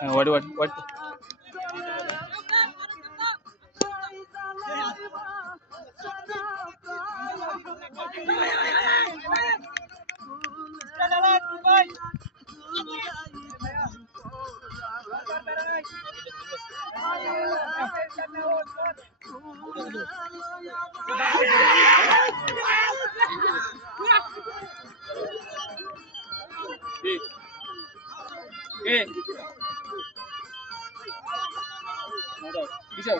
What? Hey. Bisa.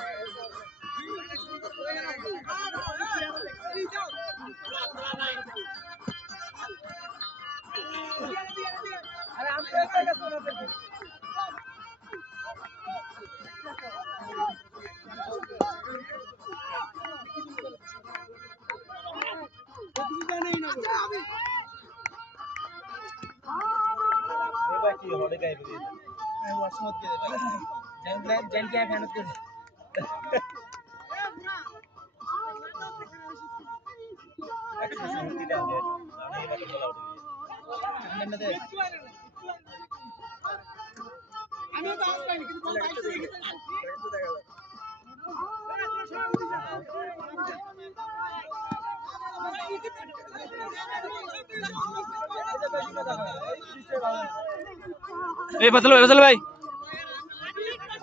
Hey, Faisal bhai.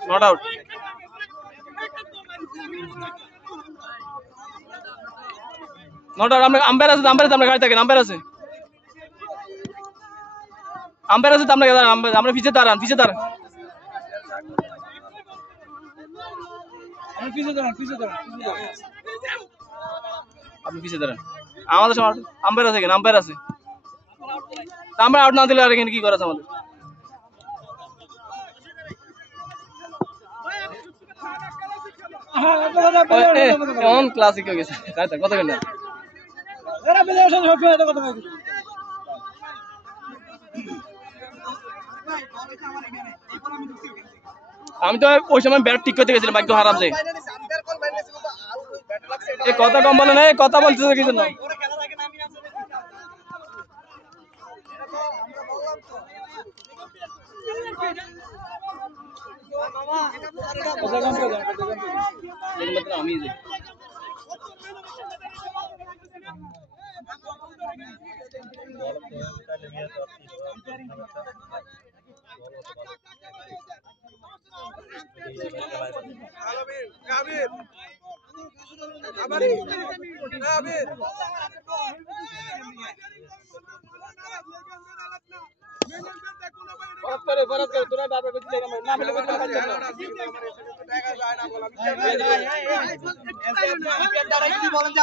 Not out. Not out. Umpire আছে আমরা গাড়ি থাকেন umpire আছে আমরা পিছে দাঁড়ান আপনি পিছে দাঁড়ান আমাদের সময় আম্পায়ার আছে কেন আম্পায়ার আছে আমরা আউট না দিলে আর এখানে কি করা আছে আমাদের কোন ক্লাসিক হয়ে গেছে কত কেন আমি তো ওই সময় ব্যাট ঠিক করতে গেছিলাম ভাগ্য হারাম যে কথা কম বলে না কথা বলতেছে কিছু না আমি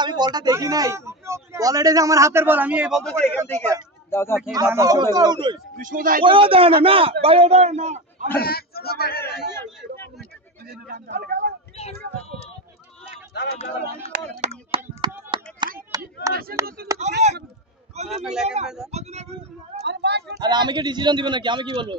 আমি বলটা দেখি নাই বল এটা আমার হাতের বল আমি এই বল দেখি এখান থেকে আরে আমি কি ডিসিশন দিব নাকি আমি কি বলবো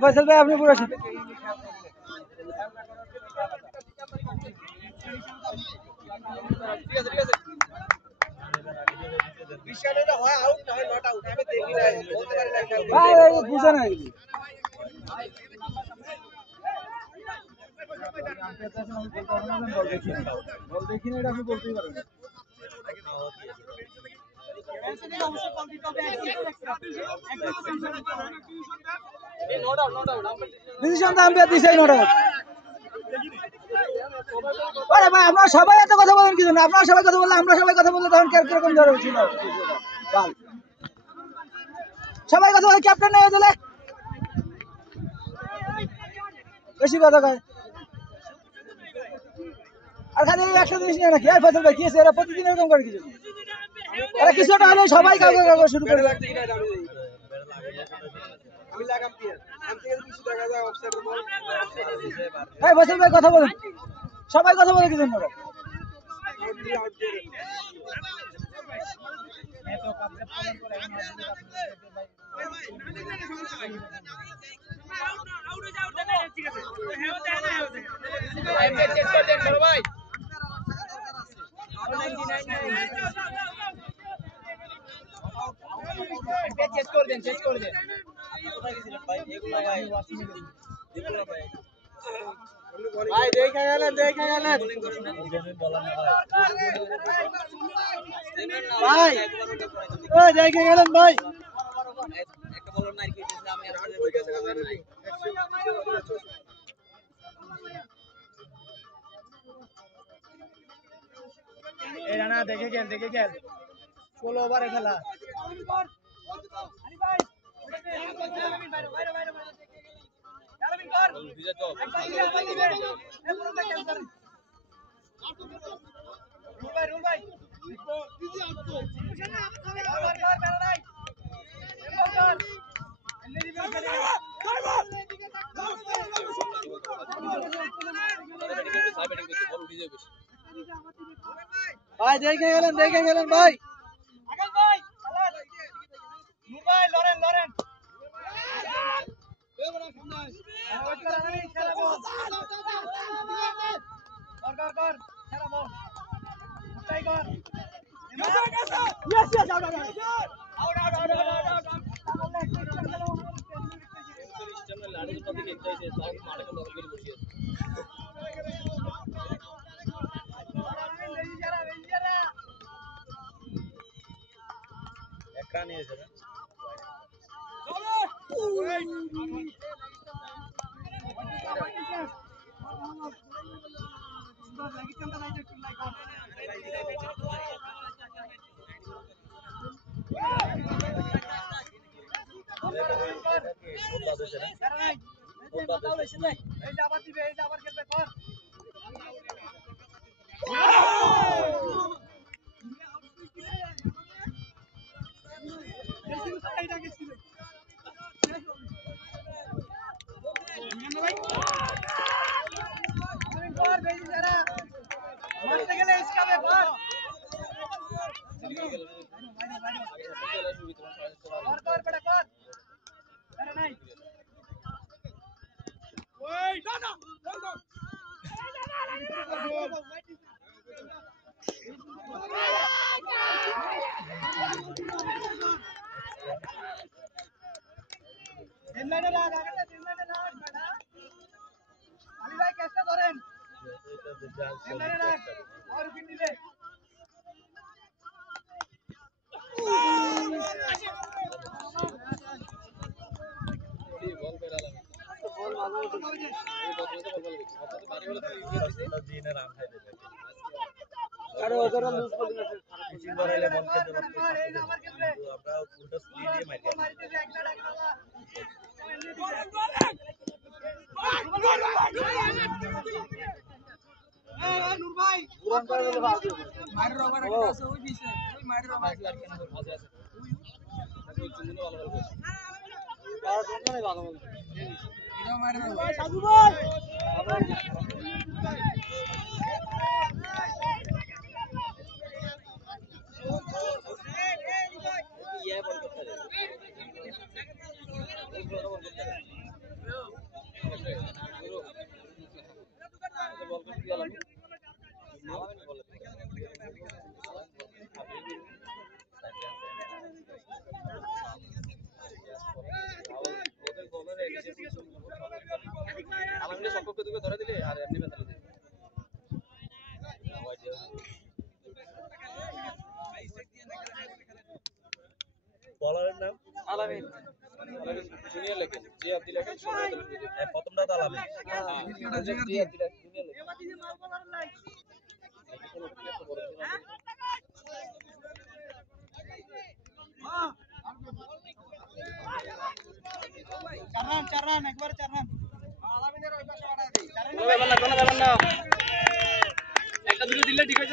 ফয়সাল ভাই আপনি পুরো বুঝে নাই বল দেখি না এটা আপনি বলতেই পারেন আপনারা সবাই এত কথা বলেন কি জন্য আপনারা সবাই কথা বললে আমরা সবাই কথা বললে তখন কিরকম জ্বর ছিল সবাই কথা বলে ক্যাপ্টেন নিয়ে দিলে বেশি কথা কয় আর খালি একটা জিনিস নিয়ে নাকি এই ফসল ভাই কি আছে এরা প্রতিদিন এরকম করে কিছু এরা কিছুটা হলে সবাই কাউকে কাউকে শুরু করে এই ফসল ভাই কথা বলেন সবাই কথা বলে কি জন্য ভাই দেখা গেলেন ভাই ওই দেখা গেলেন ভাই একটা বলার মার কি দিছে আমি আর ওই কাছে নাই এই রানা দেখে গেল 16 ওভারে খেলা ভাই দেখে গেলেন ভাই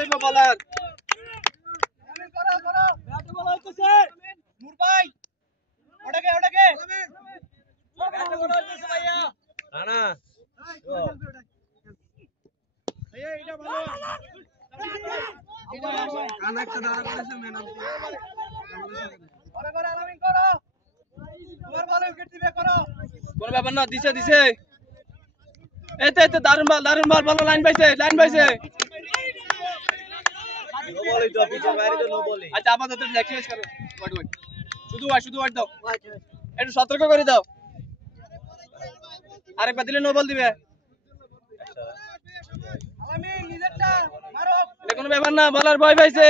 দেবে বলার কোন ব্যাপার না দিছে দিছে এতে এতে দারুন বল ভালো লাইন পাইছে আচ্ছা আপাতত এক্সারসাইজ করো ওয়াট শুধু ওয়াট দাও একটু সতর্ক করে দাও আরেকবার দিলে নো বল দিবে এটা কোনো ব্যাপার না বলার ভয় পাইছে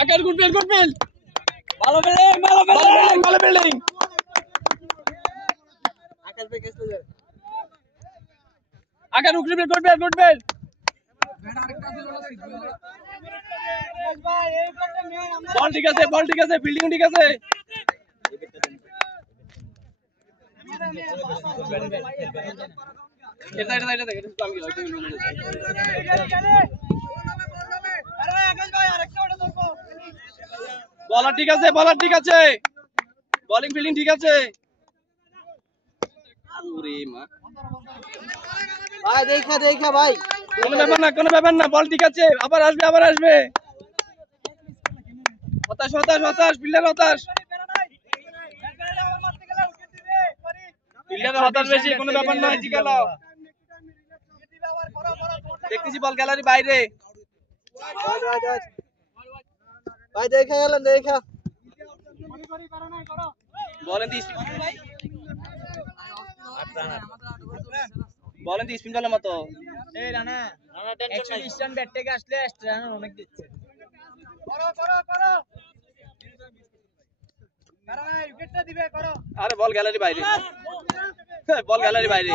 আকার গুড বেল ভালো বিল্ডিং আকার উকরি বেল গুড বেল বল ঠিক আছে ফিল্ডিং ঠিক আছে এটা দেখ এটা আমি বলার ঠিক আছে বোলিং ফিল্ডিং ঠিক আছে ওরে মা ভাই দেখা ভাই কোনো ব্যাপার না বল ঠিক আছে আবার আসবে হতাশ ফিল্ডার হতাশ বেশি কোনো ব্যাপার না জি গেল দেখতেছি বল গ্যালারি বাইরে ভাই দেখা বলেন তো স্পিন বলের মতো এই রানা 120 রান ব্যাট থেকে আসলে এক্সট্রা রান অনেক দিচ্ছে করো আরে বল গ্যালারি বাইরে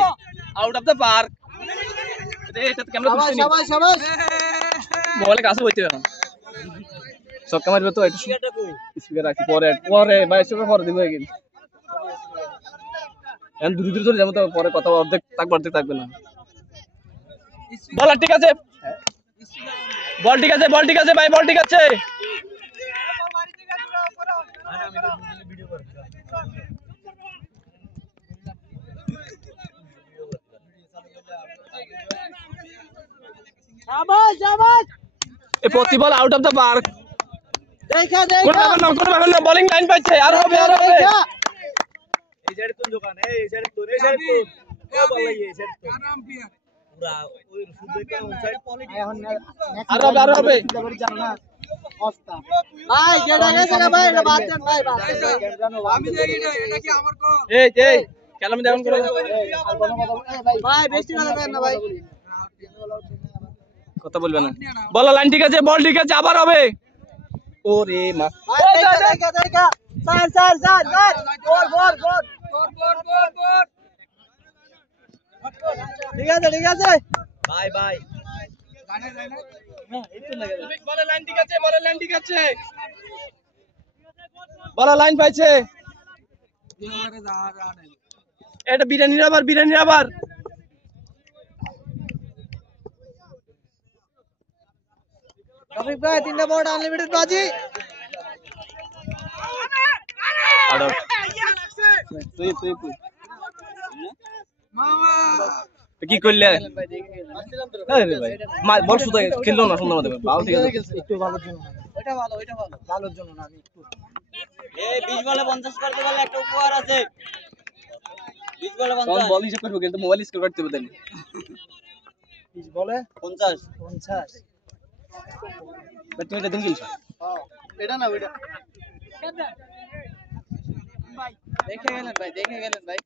আউট অফ দ্য পার্ক এটা ক্যামেরা ধরছিনি শাবাশ মোবাইলে কাছে হইতে এখন ছক্কা মারবে তো একটু স্পিকার রাখি পরে 22 পরে দিব কিন্তু এখন দূরে চলে যাবো তো পরে কথা অর্ধেক থাকবে না বলার ঠিক আছে বল ঠিক আছে ভাই বল ঠিক আছে শাবাশ এই প্রতি ball out of the park দেখা কোন ব্যাপার না বোলিং লাইন পাইছে আর হবে এই সাইডে কোন দোকান এই সাইডে তো ও বল লাগে এই সাইডে কারাম পিয়ার পুরা ওই শুদ্ধ কেন সাইড এখন আর হবে জানো না অবস্থা ভাই যেটা গেছে না ভাই এটা বাদ দেন ভাই আমি দেখি না এটা কি আমার কো এই খেলা আমি দেখুন করে ভাই বেশি ভালো দেন না ভাই কথা বলবে না বল লাইন ঠিক আছে বল ঠিক আছে আবার হবে ওরে মা দেখা স্যার গোল ঠিক আছে ভাই বল লাইন ঠিক আছে বল লাইন পাইছে এটা বিরিয়ানির আবার রফিক ভাই তিনটা বল আনলিমিটেড বাজি কি করলে বল শুধু খেললো না সুন্দর মতো ভালো ঠিক আছে একটু ভালোর জন্য ওইটা ভালো ভালোর জন্য না আমি একটু এই 20 বলে 50 করতে বলে একটা উপহার আছে 20 বলে 50 বল হিসাব করব কিন্তু মোবাইল স্কোর করতে হবে তাহলে 20 বলে 50 তুমি এটা দিন খেলছো এটা না ওইটা ভাই দেখে গেলেন ভাই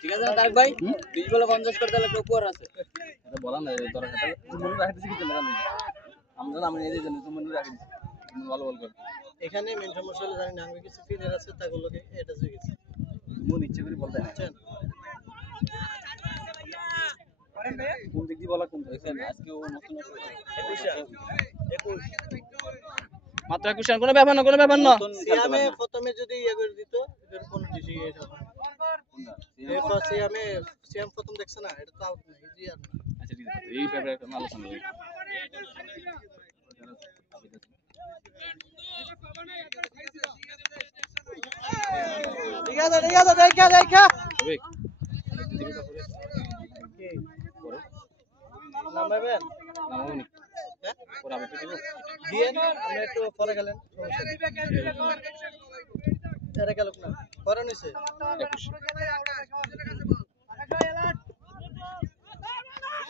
ঠিক আছে তারেক ভাই 20 বলে 50 করতে হলে একটা উপহার আছে এটা বলা না ধরা মনে রাখতে কি জানা নেই আমরা আমি এই জন্য মনে রাখি ভালো বল করে এখানে মেন সমস্যা হলো জানি না আমি কিছু ফিনার আছে তাগুলোকে এটা হয়ে গেছে মন ইচ্ছে করে বলতে না কোন দিক দিয়ে বলা কোন আজকে ও নতুন 21 মাত্র 21 রান কোনো ব্যাপার না কোনো ব্যাপার না সিয়ামে প্রথমে যদি ইয়ে করে দিত এর কোন দিশি এটা এই পাশে আমি সিয়াম প্রথম দেখছ না এটা তো আউট না ইজি আর আচ্ছা ঠিক আছে এই ব্যাপারে একটা আলোচনা করি ঠিক আছে দেখা হবে নামাবেন নামাবনি হ্যাঁ পরে আমি তো দিব দিয়ে আপনি একটু পরে গেলেন এরা গেল না পরে নিছে 21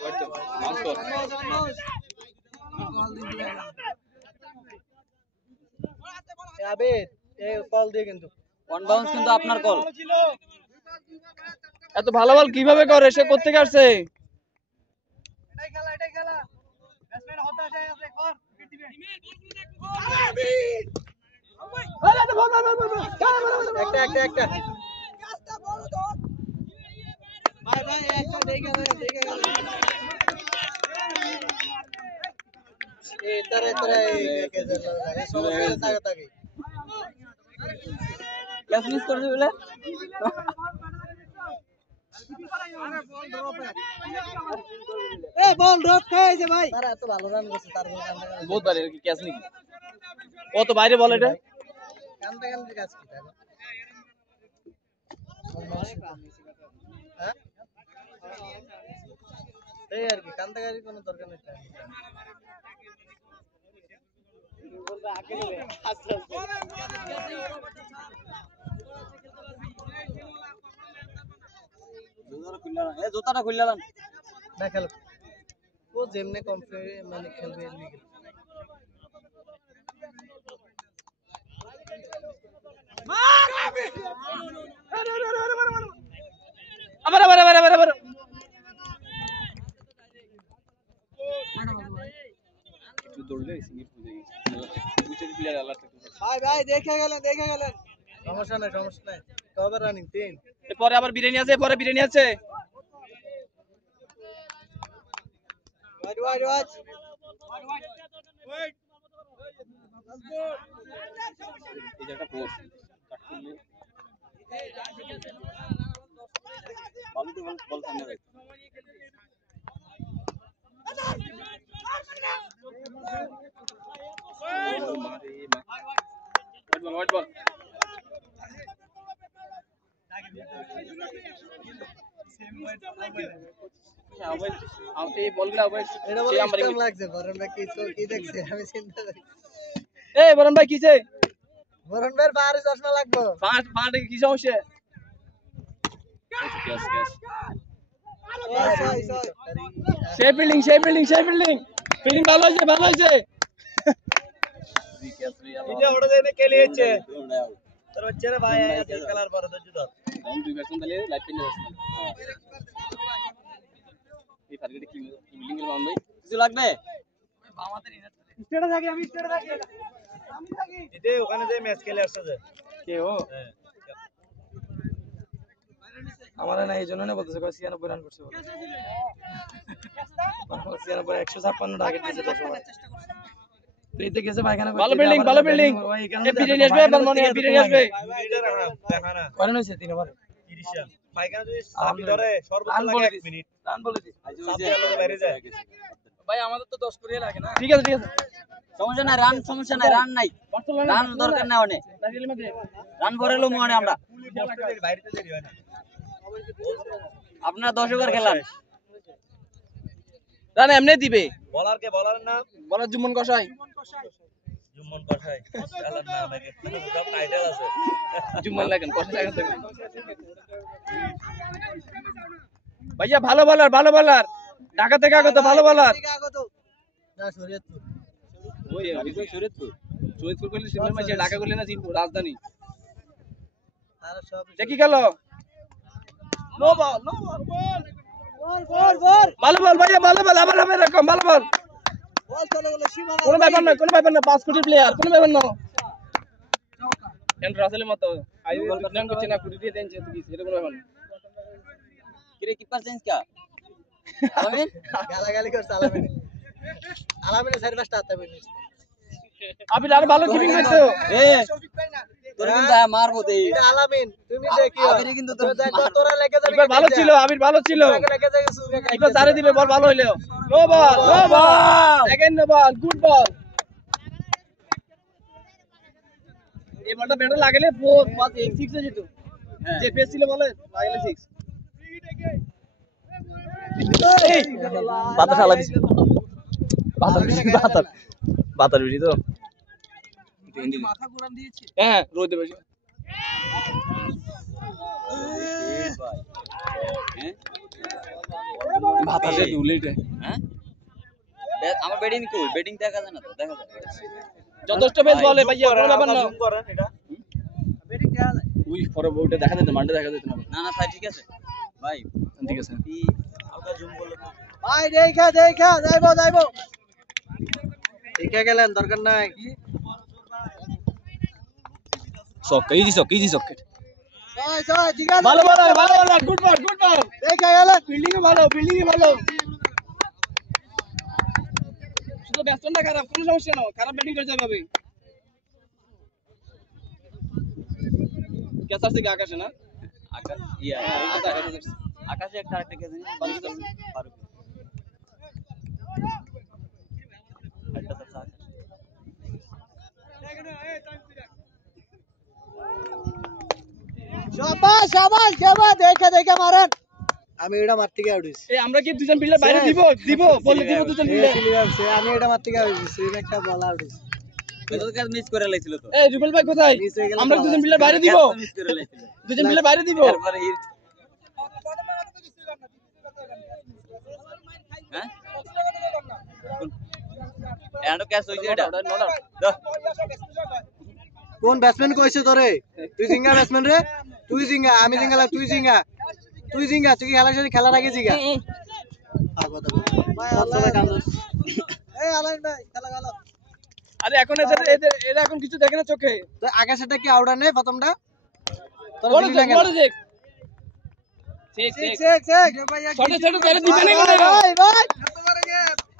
ওই তো মাস্টার আবেদ এই কল দিয়ে কিন্তু ওয়ান বাউন্স কিন্তু আপনার কল এত ভালো বল কিভাবে করে সে কোথা থেকে আসছে এটাই খেলা ব্যাটসম্যান হতাশ হয়ে আছে কর উইকেট দিবে একটা ভাই একটা দেখে গেল এই তারে কে লাগে সমস্যা থাকে ক্যাচ মিস করে বলে বল ড্রপ খায় যে ভাই তারা এত ভালো রান করছে তার বহুত বারে কি ক্যাচ নাকি কত বাইরে বল এটা কান্দা কাজ কি তাই হ্যাঁ এই আর কি কান্দাগারি কোনো দরকার নেই জোতাটা খুললাম না খেল ও যেমনে কমপ্লিট মানে খেলবে লিগে আবার দৌড়লে সিঙ্গি পুজে উইকেট প্লেয়ার আলাদা ভাই দেখে গেলেন সমস্যা নাই কভার রানিং 3 এরপরে আবার বিরিয়ানি আছে ওয়াইড এই যে একটা পোস্ট কাট করলে বল সামনে রাখ হোয়াইট বল বরণ ভাই কিছে বরণ ভাই বারে চশমা লাগবে ফাঁট কি সমস্যা সেই ফিল্ডিং ফিল্ডিং ভালো হয়েছে এটা ওটা দেনে খেলিয়েছে তোর বাচ্চারা ভাই আজকে খেলার পরে তো জুতা हम দুই ব্যাটসম্যান দলে লাইফ পেলে আসছে এই টার্গেটে কি ফিল্ডিং এর মান ভাই কিছু লাগবে স্টেটে থাকি আমি স্টেটে থাকি আমি থাকি এতে ওখানে যে ম্যাচ খেলে আসছে যে কে ও আমারে না এইজন্য না বলতেছে 96 রান করছে বলে 96 156 টার্গেট দিয়েছে 10 ওভার তো এতে গেছে ভাইখানা ভালো বিল্ডিং এই বিরিয়ানি আসবে বালমনি বিরিয়ানি আসবে দেখানা করেন হইছে 3 ওভার 30 রান ভাইখানা যদি সাবি ধরে সর্বোচ্চ লাগে 1 মিনিট রান বলে দি সাবি আলো বাইরে যায় ভাই আমাদের তো 10 করে লাগে না ঠিক আছে সমস্যা নাই রান নাই রান দরকার নাই অনেক রান ভরেলো মনে আমরা বাইরেতে দেরি হয় না আপনারা 10 ওভার খেলান রান এমনি দিবে বলারের নাম বলার জুম্মন কষাই শালার নাম নাকি সব টাইটেল আছে জুম্মন লাগেন কষাই লাগেন ভাইয়া ভালো বলার ঢাকা থেকে আগত ভালো বলার না শরীয়তপুর ওই আমি কই শরীয়তপুর কইলে সিনিয়র ম্যাচ ঢাকা কইলে না জিতবো রাজধানী আর সব দেখি গেল নো বল ভালো বল ভাইয়া ভালো বল আবার হবে এরকম ভালো বল চলে গেল সীমা কোনো ব্যাপার না 5 কোটি প্লেয়ার কোনো ব্যাপার না এন্ড রাসেলের মতো আই বদনাম করছে না কুড়ি দিয়ে দেন যে তুই এটা কোনো ব্যাপার না কিরে কিপার চেঞ্জ কা আলামিন গালাগালি করছে আলামিন আলামিনের চার পাঁচটা হাতে বের হইছে আবির আর ভালো কিপিং করছো এ তোর কিন্তু মারবো দে এটা আলামিন তুমি দেখিও আবির কিন্তু তোরা লেগে যাবে এবার ভালো ছিল আবির ভালো ছিল লেগে যাবে সুরকে এবার সারে দিবে বল ভালো হইলো no ball second no ball good ball এই বলটা ব্যাটে লাগলে 4 পাস 6 এ যেত যে পেস ছিল বলে লাগলে 6 বাতা শালা দিছি বাতার বেশি তো মাথা ঘুরান দিয়েছে হ্যাঁ রোদে বেশি বাতাসে দুলেটে হ্যাঁ আমার ব্যাটিং কই ব্যাটিং দেখা যায় না তো দেখা যায় যথেষ্ট বেশ বলে ভাইয়া কোনো ব্যাপার না জুম করেন এটা বেরিং দেয়া যায় উই পরে বউটা দেখা যেত মানটা দেখা যেত না না না ভাই ঠিক আছে ভাই ঠিক আছে কি আলগা জুম করলে তো ভাই দেখা যাইবো ঠিকই গেলেন দরকার নাই ইজি সকেট সয় ঠিক আছে ভালো গুড বল দেখা গেলেন ফিল্ডিং এ ভালো শুধু ব্যাটসম্যানটা খারাপ কোনো সমস্যা না খারাপ ব্যাটিং করে যাবে ক্যাচার থেকে আকাশে না আকাশ আকাশে একটা আরেকটা কে জানি ফারুক একটা তো আকাশ শাবাশ কেবা দেখা মারেন আমি এটা মারতে গিয়ে আউট হইছি এই আমরা কি দুজন প্লেয়ার বাইরে দিব বলে দিব দুজন প্লেয়ার আমি এটা মারতে গিয়ে আউট হইছি একটা বল আউট হইছি তো কাজ মিস করে লাইছিল তো এই রুবেল ভাই কোথায় আমরা দুজন প্লেয়ার বাইরে দিব মিস করে লাইছিল দুজন প্লেয়ার বাইরে দিব তারপরে হ্যাঁ এন্ড ক্যাচ হইছে এটা কোন ব্যাটসম্যান কইছে তোরে তুই জিঙ্গা ব্যাটসম্যান রে তুই জিঙ্গা আমি জিঙ্গা তুই জিঙ্গা তুই কি খেলার সাথে খেলার আগে জিঙ্গা ভাই আল্লাহ কান্দস এই আলাইন ভাই খেলা গেল আরে এখন এরা এখন কিছু দেখে না চোখে তো আগে সেটা কি আউট নেই প্রথমটা তোর বড় জিঙ্গা দেখ ঠিক ছোট করে দিবে না কেন ভাই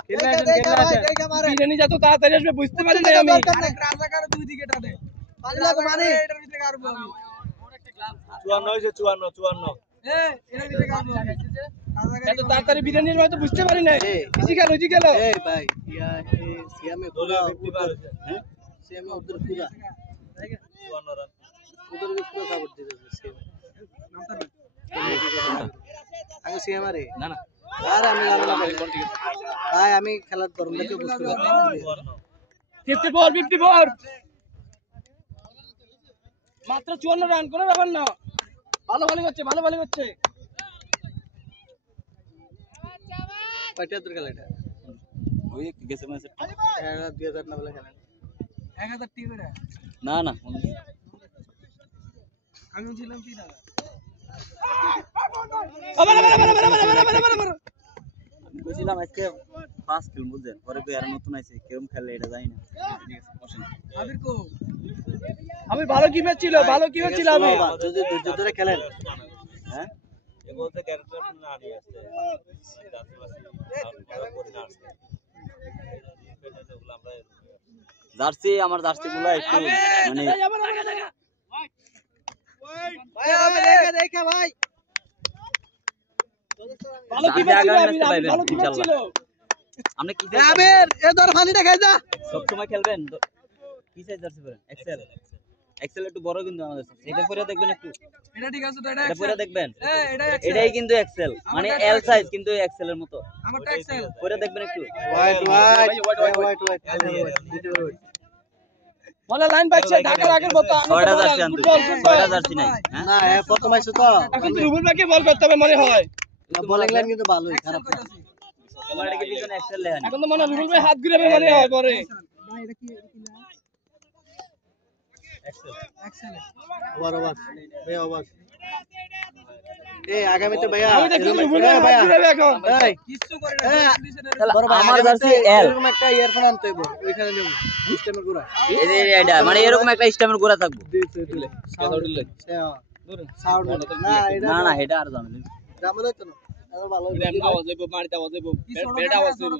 খেলনা বিরিয়ানি যত তাড়াতাড়ি আসবে বুঝতে পারি না আমি রাজাকার দুই দিকে টানে পাল্লা মারি এটার ভিতরে কারবো আমি 54 হইছে 54 এত তাড়াতাড়ি বিরিয়ানির হয়তো বুঝতে পারি না ইজি গেল এই ভাই সিয়ামে দলে 50 বার হইছে হ্যাঁ সিয়ামে উধর পুরা 54 রান উধর পুরা সাপোর্ট দিতেছে সিয়ামে আগে সিয়াম আরে না আরে আমি জানি না ভাই আমি খেলার ধরন দেখে বুঝতে পারছি 54 মাত্র 54 রান কোনো ব্যাপার না ভালো বলিং হচ্ছে পাটিয়া তোর খেলা এটা ওই গেছে ম্যাচ 2000 না বলে খেলা 1000 টি করে না আমি ছিলাম 3000 আমি কইছিলাম আজকে ফার্স্ট ফিল্ম বুঝছেন পরে তো আর নতুন আইছে কেরম খেলে এটা জানি না ঠিক আছে বসেন আমি ভালো কি ম্যাচ ছিল আমি যদি ধৈর্য ধরে খেলেন হ্যাঁ এ বলতে ক্যারেক্টার না আনি আছে জার্সি আমার জার্সি গুলো একটু মানে দেখা ভাই ভালো কি ম্যাচ ছিল আমি ভালো কি ম্যাচ ছিল আপনি কি আবের এ ধর পানিটা খাই যা সব সময় খেলবেন কি সাইজ জার্সি পরেন এক্সেল একটু বড় কিন্তু আমাদের এটা পরে দেখবেন একটু এটা ঠিক আছে তো এটা পরে দেখবেন এটা এটাই কিন্তু এক্সেল মানে এল সাইজ কিন্তু এক্সেল এর মতো আমারটা এক্সেল পরে দেখবেন একটু হোয়াইট বলা লাইন পাইছে ঢাকার আগের মতো ছয়টা জার্সি আনতে ছয়টা জার্সি নাই হ্যাঁ না প্রথম আইছো তো এখন তো রুবেল ভাইকে বল করতে হবে মনে হয় বোলিং লাইন কিন্তু ভালোই খারাপ না তোমার এদিকে পিছনে এক্সেল লেখা এখন তো মনে হয় রুবেল ভাই হাত ঘুরাবে মনে হয় পরে ভাই এটা কি এক্সেল ওভার ভাই ওভার এই আগামীতে ভাইয়া আমি দেখি রুবেল ভাই হাত ঘুরাবে এখন এই কিছু করে আমার জার্সি এল এরকম একটা ইয়ারফোন আনতে হবে ওইখানে নেব সিস্টেমের গুড়া এটা মানে এরকম একটা স্টেমের গোড়া থাকবো সাউন্ড না এটা না এটা আর জানো জামাল হইতো না ভালো আওয়াজ দেব মারিতে আওয়াজ দেব বেড আওয়াজ দেব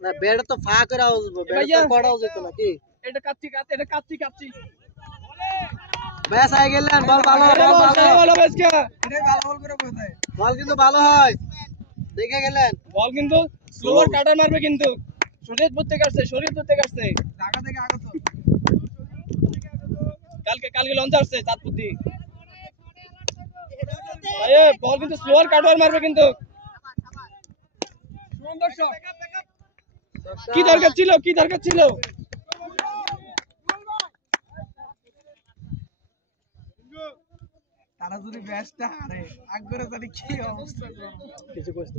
না বেড তো ফা করে আওয়াজ দেব বেড তো পড়াও যেত নাকি এটা কাচ্চি ব্যাস আই গেলেন বল ভালো ভালো আজকে এটা ভালো বল করে কোথায় বল কিন্তু ভালো হয় দেখে গেলেন বল কিন্তু স্লোয়ার কাটার মারবে কিন্তু শরীয়তপুর থেকে আসছে ঢাকা থেকে আগত কালকে লঞ্চ আসছে চাঁদপুর দিয়ে বল কিন্তু স্লোয়ার কাটার মারবে কিন্তু সুন্দর শট কি দরকার ছিল তারা যদি ম্যাচটা হারে আকবরে জানি কি অবস্থা করবে কিছু কষ্ট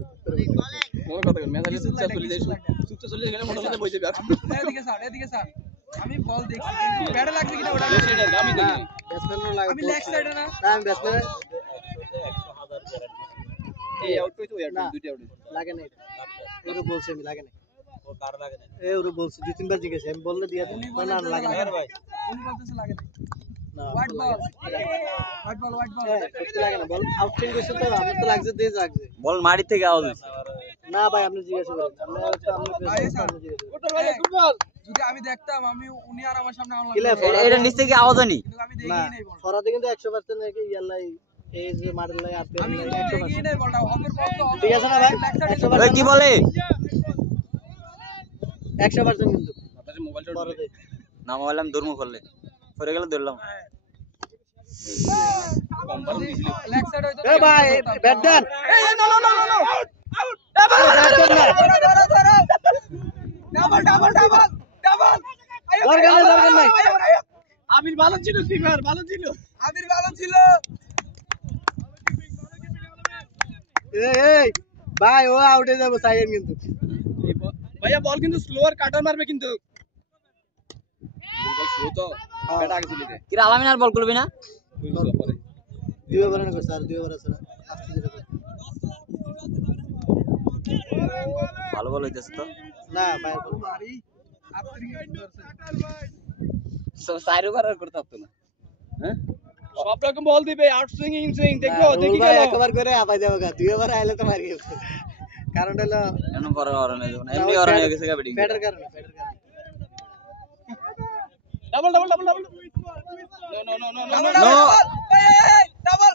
মনে কথা মেজাজ চুপচাপ চলে গেলে মোটামুটি বই যাবে এদিকে স্যার আমি বল দেখছি কিন্তু ব্যাটে লাগছে কিনা ওটা আমি দেখি ব্যাটসম্যানও লাগে আমি লেগ সাইডে না আমি ব্যাটসম্যান এই আউট হইতো না। দুইটা আউট লাগে না এটা বলছি আমি লাগে না ও কার লাগে না এ ওরে বলছি দুই তিনবার জিজ্ঞেস আমি বললে দিয়া দেব উনি না বলেছে লাগে না লাগে ভাই উনি বলতেছে লাগে না হোয়াইট বল সত্যি লাগে না বল আউটিং করছে তো আমার তো লাগছে দিয়ে লাগছে বল মারি থেকে আওয়াজ হইছে না ভাই আপনি জিজ্ঞাসা করেন যদি আমি দেখতাম আমি উনি আর আমার সামনে আনলাম কিলে এটা নিচ থেকে আওয়াজ আনি কিন্তু আমি না দেখিনি নাই বল ফরাতে কিন্তু 100% নাকি ইয়ালাই এই যে মারের লাই আপনি আমি কিন্তু দেখিনি নাই বলটা অপর বল তো ঠিক আছে না ভাই 100% ওই কি বলে 100% কিন্তু আপনাদের মোবাইলটা ফরাতে নাম বললাম ধর্ম করলে পরে গেল ধরলাম কম্পার দিছিল লেগ সাইড হইতো এ ভাই ব্যাট দেন এই নো আউট ডাবল দরকার নাই আমির ভালো ছিল কিপার ভালো ছিল আবির ভালো ছিল এই ভাই ও আউটে যাবো সাইয়েন কিন্তু ভাইয়া বল কিন্তু স্লোয়ার কাটার মারবে কিন্তু বল স্লো তো ব্যাট আগে চলে যায় কি আলামিন আর বল করবি না পরে দুই ওভার না স্যার দুই ওভার আছে না আস্তে ধীরে করে। ভালো বল হইতেছে তো না ভাই বল মারি আপনি সব সাইড ওভার আর করতে পারতো না হ্যাঁ সব রকম বল দিবে আউট সুইং ইন সুইং দেখো রুল দেখি ভাই গেল একবার করে আপাই যাবো গা দুই ওভার আইলে তো মারি গেছে কারণ হলো এমন পরে আর না যাবে না এমনি আর হয়ে গেছে ব্যাটিং ব্যাটার কারণে ডাবল নো ডাবল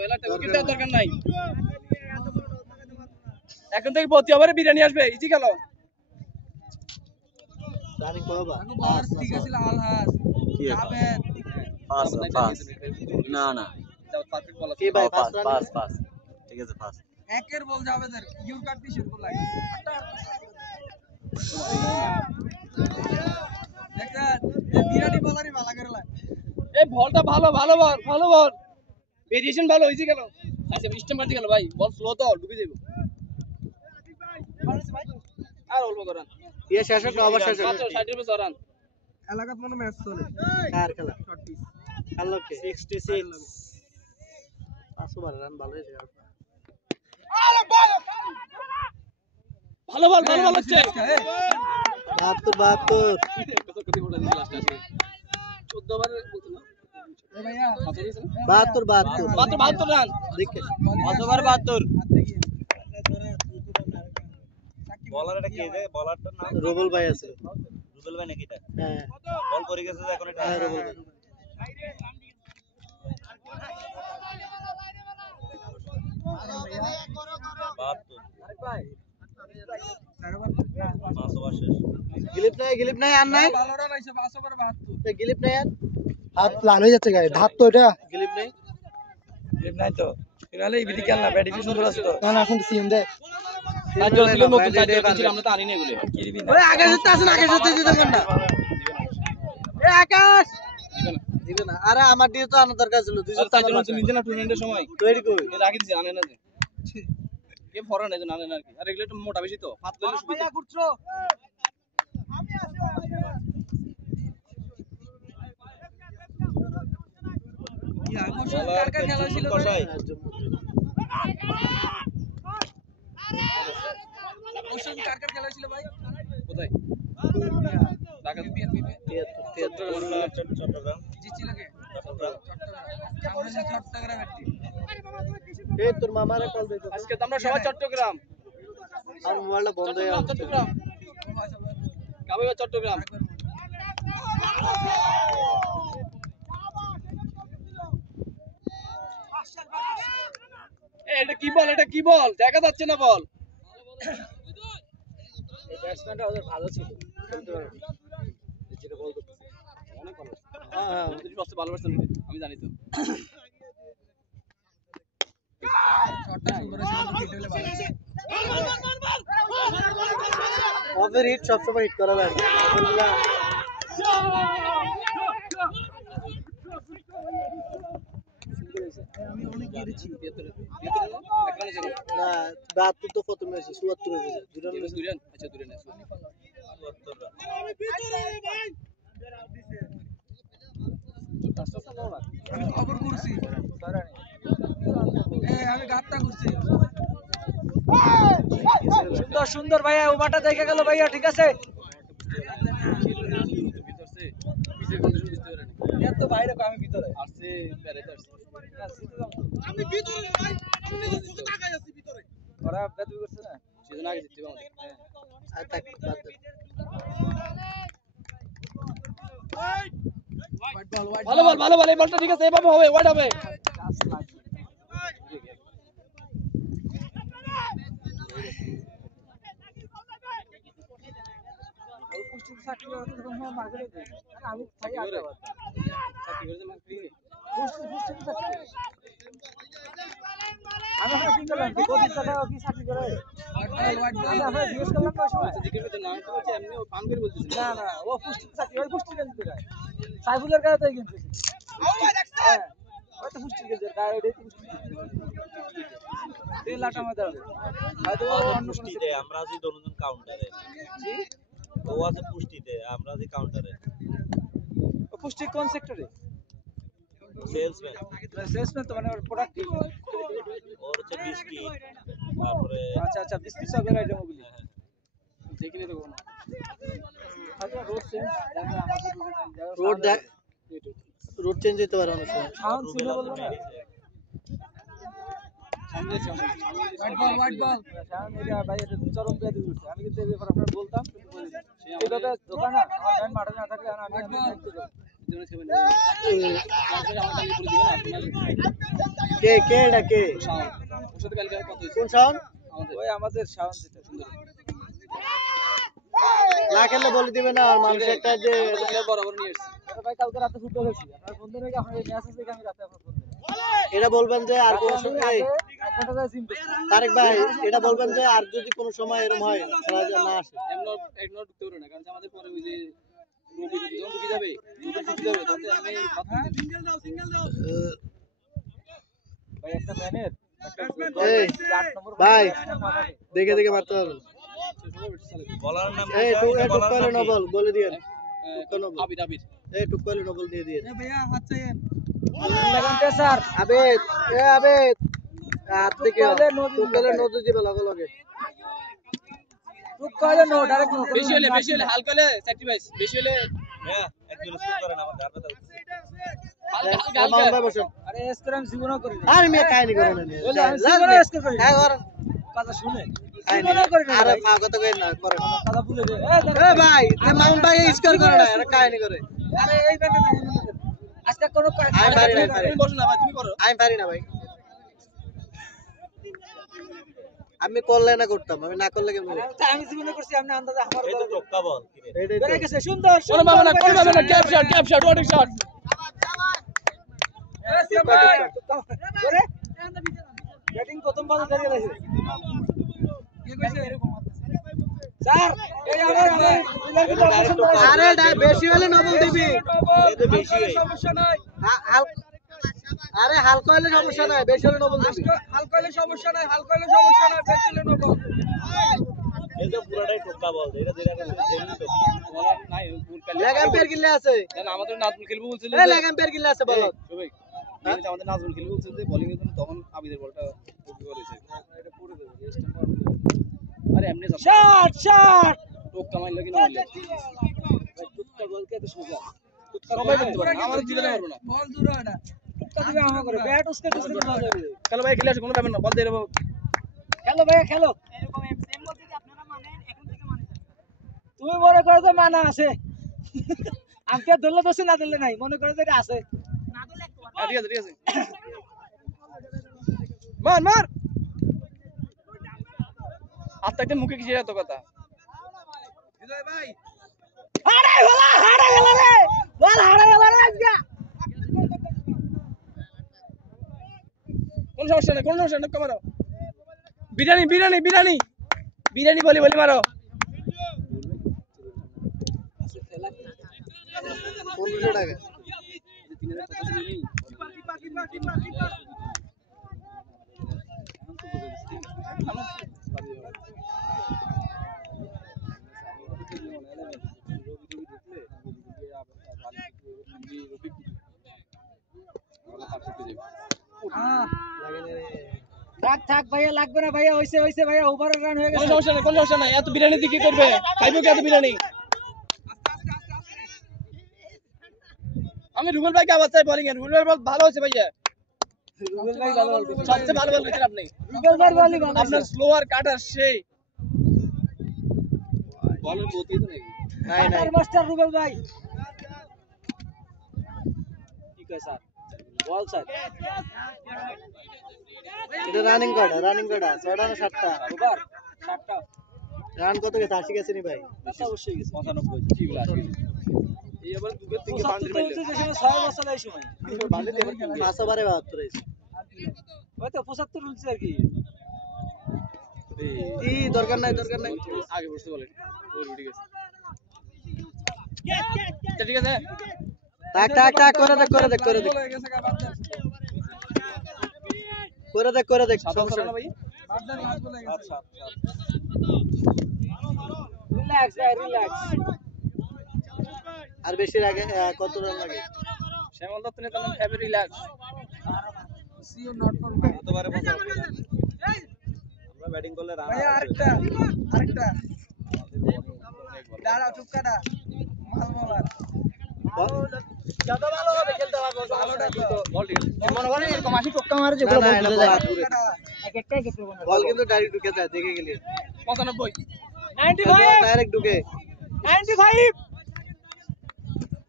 এলাতে উইকেট দরকার নাই এখন থেকে প্রতি ওভারে বিরিয়ানি আসবে ইজি গেল রানিং করবা আগু বল ঠিক আছে আলহাস কি যাবে পাস না না যাও পারফেক্ট বল কি ভাই পাস পাঁচ পাস রান পাস ঠিক আছে পাস একের বল যাবে স্যার ইউর কাট দিয়ে শুরু লাগে দেখেন এই বিরানি বলারই ভালো করে লাগে এই বলটা ভালো বল ভেরিয়েশন ভালো ইজি গেল আচ্ছা স্টেম মারতে গেল ভাই বল স্লো তো ঢুকে যাবে আর অল্প করান ইয়ে শেষ হলো ওভার শেষ হলো মাত্র 60 রুপে সরান এলাকাত মনে ম্যাচ চলে কার খেলা শর্ট পিচ খেলো কে 66 500 রান ভালো হয়েছে ভালো বল হচ্ছে 72 14 বার বলতো না এ ভাইয়া 72 মাত্র 72 রান দেখে 72 হাত দেখি বলার এটা কে যে বলারটার নাম রুবেল ভাই আছে রুবেল ভাই নাকি এটা হ্যাঁ বল করে গেছে এখন এটা হ্যাঁ, রুবেল ভাই। গিলিপ নাই আর নাই ভালো রান আইছে 572 গিলিপ নাই আর হাত লাল হয়ে যাচ্ছে গায়ে ধাপ তো এটা গিলিপ নাই নাই তো ফিনালে ইবিদি খেলনা ব্যাটিং সুন্দর আছে তো না না এখন সিএম দে সাজ্জল ছিল নতুন সাজ্জল ছিল আমরা তো আনি না এগুলো ওই আকাশ আছে না আকাশ দিতে পারেন না এ আকাশ দিবে না আরে আমার দিয়ে তো আনা দরকার ছিল 200 টাকা সাজ্জল নতুন নিতে না টুর্নামেন্টের সময় তৈরি কই এর আগে দিছে আনে না যে কে ফরেন এই জন্য আনে না আর কি আর এগুলো একটু মোটা বেশি তো পাতলা হলে সুবিধা ঘুরছো কি আকর্ষণ কার কার খেলা ছিল আকর্ষণ কার কার খেলা ছিল ভাই কোথায় ঢাকা জিতছিল কে চট্টগ্রাম চট্টগ্রাম ব্যাটটি এই তোর মামারে কল দে তো। আজকে তো আমরা সবাই চট্টগ্রাম। আর মোবাইলটা বন্ধ হয়ে গেছে। চট্টগ্রাম। কাবিবা চট্টগ্রাম। এটা কি বল? এটা কি বল? দেখা যাচ্ছে না বল। এই ব্যাটসম্যানটা ওদের ভালো ছিল খেলতে পারে যেটা বল করতেছে অনেক ভালো। হ্যাঁ তুমি সবচেয়ে ভালো পারছেন আমি জানি তো। ওদের হিট সবসময় হিট করা লাগে। আমি অনেক গেছি। না 72 তো প্রথমে হয়েছে 74 হয়েছে দুরান আচ্ছা দুরান আছে। আমি খবর করছি। আমি গাতটা করছি। সুন্দর সুন্দর ভাইয়া ওভারটা দেখে গেল ভাইয়া ঠিক আছে এত বাইরে আমি ভিতরে আসছে বেড়াইতে আসছে। আমি ভিতরে ভাই শুনে যে চোখে তাকাই আছি ভিতরে ওরা বেদবি করছে না সেদিন আগে জিততে আমাদের। আর তাক ভালো বল ভালো বল এই বলটা ঠিক আছে এভাবে হবে ওয়াইড হবে। পুষ্টি চাকরি করতে তখন মার্কেটে যাই আমি খাই আগে চাকরি করেছে না ফ্রি। পুষ্টি চাকরি আমি আপনাকে সিঙ্গেল লাইন কোটি টাকা কি চাকরি করে আমি আপনাকে জিজ্ঞেস করলাম না সময় জিজ্ঞেস করতে না তো হচ্ছে এমনি ও কাম করে বলতেছে। না না ও পুষ্টি চাকরি ওই পুষ্টি কেন দিতে গায় সাইফুলের গায়ে তাই কিনতে হ্যাঁ ওই তো পুষ্টি কেন গায়ে ওইটাই তো পুষ্টি তেল লাটা মাদার হয়তো অন্য কোনো পুষ্টিতে আমরা আছি দুজন কাউন্টারে জি ও আছে পুষ্টিতে আমরা আছি কাউন্টারে ও পুষ্টি কোন সেক্টরে সেলসম্যান সেলসম্যান তো মানে প্রোডাক্ট ওর হচ্ছে বিস্কিট তারপরে আচ্ছা আচ্ছা বিস্কিট সব আইটেম ওগুলি দেখিনি তো কোনো। আচ্ছা রোড চেঞ্জ রুট চেঞ্জ হতে পারে অনেক সময়। সাউন্ড শুনে বলবো না হোয়াইট বল। সাউন্ড এটা ভাই এটা চরম পেয়ে দিতে আমি কিন্তু এই ব্যাপারে আপনাকে বলতাম কিন্তু বলিনি এইভাবে দোকান না আমার ব্যান্ড মাঠে না থাকলে আমি দায়িত্ব দেব কে কে এটা কে ওর সাথে কালকে আর কথা হয়েছে কোন সাউন্ড ওই আমাদের সাউন্ড যেটা সুন্দর না খেললে বলে দিবে না আর মানুষ একটা যে বরাবর নিয়ে এসেছি। ভাই কালকে রাতে ফুটবল হয়েছে আপনার ফোন দেন নাকি আপনার ম্যাচ আছে দেখে আমি রাতে আপনার ফোন দেব এটা বলবেন যে আর কোন সময় এক ঘন্টা ধরে জিম করছি তারেক ভাই এটা বলবেন যে আর যদি কোনো সময় এরকম হয় খেলা না আসে এমন ঢুকতে পারবে না কারণ আমাদের পরে ওই যে রবি যখন ঢুকে যাবে তখন তো আমি ভাই একটা ম্যানের একটা এই 8 নম্বর ভাই দেখে দেখে মারতে হবে বলার নাম এই টুক করে নবল বলে দিয়েন আবির আবির এই টুক করে নবল দিয়ে দিয়েন লাগানতে স্যার আবেদ আবেদ হাত থেকে টুক করে নদী দিবে লগে লগে টুক করে নো ডাইরেক্ট নো বেশি হলে হালকা হলে স্যাক্রিফাইস বেশি হলে হ্যাঁ একজন স্কোর করেন আমার গাড়ি দাও মামুন ভাই বসেন আরে এসক্রাম জীবনও করি না আর মিয়া কাহিনী করেন না বলে আমি জীবনে এসকে করি হ্যাঁ করেন কথা শুনে কাহিনী জীবনও করি না আরে ভাই। কথা কই না করেন কথা ভুলে দে এ ভাই তে মামুন ভাই স্কোর করে না এরা কাহিনী করে আরে এই ব্যান্ডে না আজকে কোনো আমি পারি না তুমি বসো না ভাই তুমি করো। আমি পারি না ভাই আমি করলে না করতাম আমি না করলে কেমন আমি জীবনে করছি আপনি আন্দাজে আমার এই তো টোক্কা বল কি রে এইটাই বেড়ে তো গেছে সুন্দর কোনো বাবা না ক্যাপ শট ওয়াটিং শট ব্যাটিং প্রথম বল দাঁড়িয়ে আছে স্যার এই আমার আরে বেশি হলে নবল দিবি এই তো বেশি হই আরে হালকা হলে সমস্যা নাই বেশি হলে নবল দিবি হালকা হলে সমস্যা নাই বেশি হলে নবল। এই তো পুরোটাই টোক্কা বল এটা যেটা জেনে তো নাই ভুল কালে লেগ এম্পায়ার কিনলে আছে জান আমাদের নাজমুল খেলবে বলছিল এ লেগ এম্পায়ার কিনলে আছে বলো সবাই আমাদের নাজমুল খেলবে বলছিল যে বোলিং এর জন্য তখন আবিদের বলটা ওকে করেছে এটা পুরো দেবে আরে এমনি শট শট টোক কামাই লাগি না মারলে টুকটা বলকে এত সোজা সবাই করতে পারে আমার দিলে পারবো না বল দূর এটা খেলো ভাই, খেলে আসো, কোনো ব্যাপার না, বল দিয়ে দেবো। খেলো ভাইয়া খেলো। তুমি মনে করো যে মানা আছে, আমাকে ধরলে দোষী, না ধরলে নাই, মনে করো যে এটা আছে। ঠিক আছে, ঠিক আছে, মার মার। আর তাইতে মুখে কিছু এত কথা। হারাই গেল রে, বল হারাই গেল রে আজকে। কোন সমস্যা নেই, কোন সমস্যা নেই, মারো। বিরিয়ানি বিরিয়ানি বিরিয়ানি বিরিয়ানি বলি বলি মারো। 1500 টাকা। থাক ভাইয়া, লাগবে না ভাইয়া, হইছে হইছে ভাইয়া, ওভার রান হয়ে কোন গেছে। সমস্যা নেই, কোন সমস্যা নাই। এত বিরিয়ানি দিয়ে কি করবে? খাইবো কি এত বিরিয়ানি? আমি রুবেল ভাইকে আবার চাই বোলিং এ। রুবেল ভাই ভালো আছে ভাইয়া, রুবেল ভাই ভালো বল করছে। সবচেয়ে ভালো বল করেছেন আপনি। রুবেল ভাই বলই ভালো। আপনার স্লোয়ার কাটার সেই বলের গতি তো নেই। নাই নাই, মাস্টার রুবেল ভাই। ঠিক আছে স্যার, বল স্যার। এটা রানিং কাটা, রানিং কাটা 6টা না 7টা ওভার, 7টা। রান কত গেছে? 80 গেছে নি ভাই? আচ্ছা অবশ্যই গেছে 95 ঠিক আছে। এই আবার দুটো থেকে বাউন্ডারি মারলে 6 বছর এই সময় বাউন্ডারি এবার কি 5 ওভারে 72 হইছে। ওই তো 75 হইছে আর কি। এই দরকার নাই, দরকার নাই, আগে বসতে বলে। ওর ঠিক আছে, ঠিক আছে। টাক টাক টাক করে দেখ, করে দেখ, করে দেখ, করে দেখ, করে দেখ। সমস্যা না ভাই, আচ্ছা রিল্যাক্স ভাই, রিল্যাক্স। আর বেশি লাগে কত রান লাগে? শ্যামল দত্ত নেতা নাম হ্যাভ রিল্যাক্স। সিও নট ফর কতবারে বসা আমরা ব্যাটিং করলে রান ভাই। আরেকটা আরেকটা দাঁড়াও, চুপ কাটা, মাল বলার যত ভালো হবে খেলতে পারবো। ভালোটা তো বল ঠিক আছে। মনে করেন এরকম আসি টক্কা মারে যেগুলো বল বুঝে যায়, এক একটা এক একটা বল কিন্তু ডাইরেক্ট ঢুকে যায়, দেখে গেলে 95 95 ডাইরেক্ট ঢুকে 95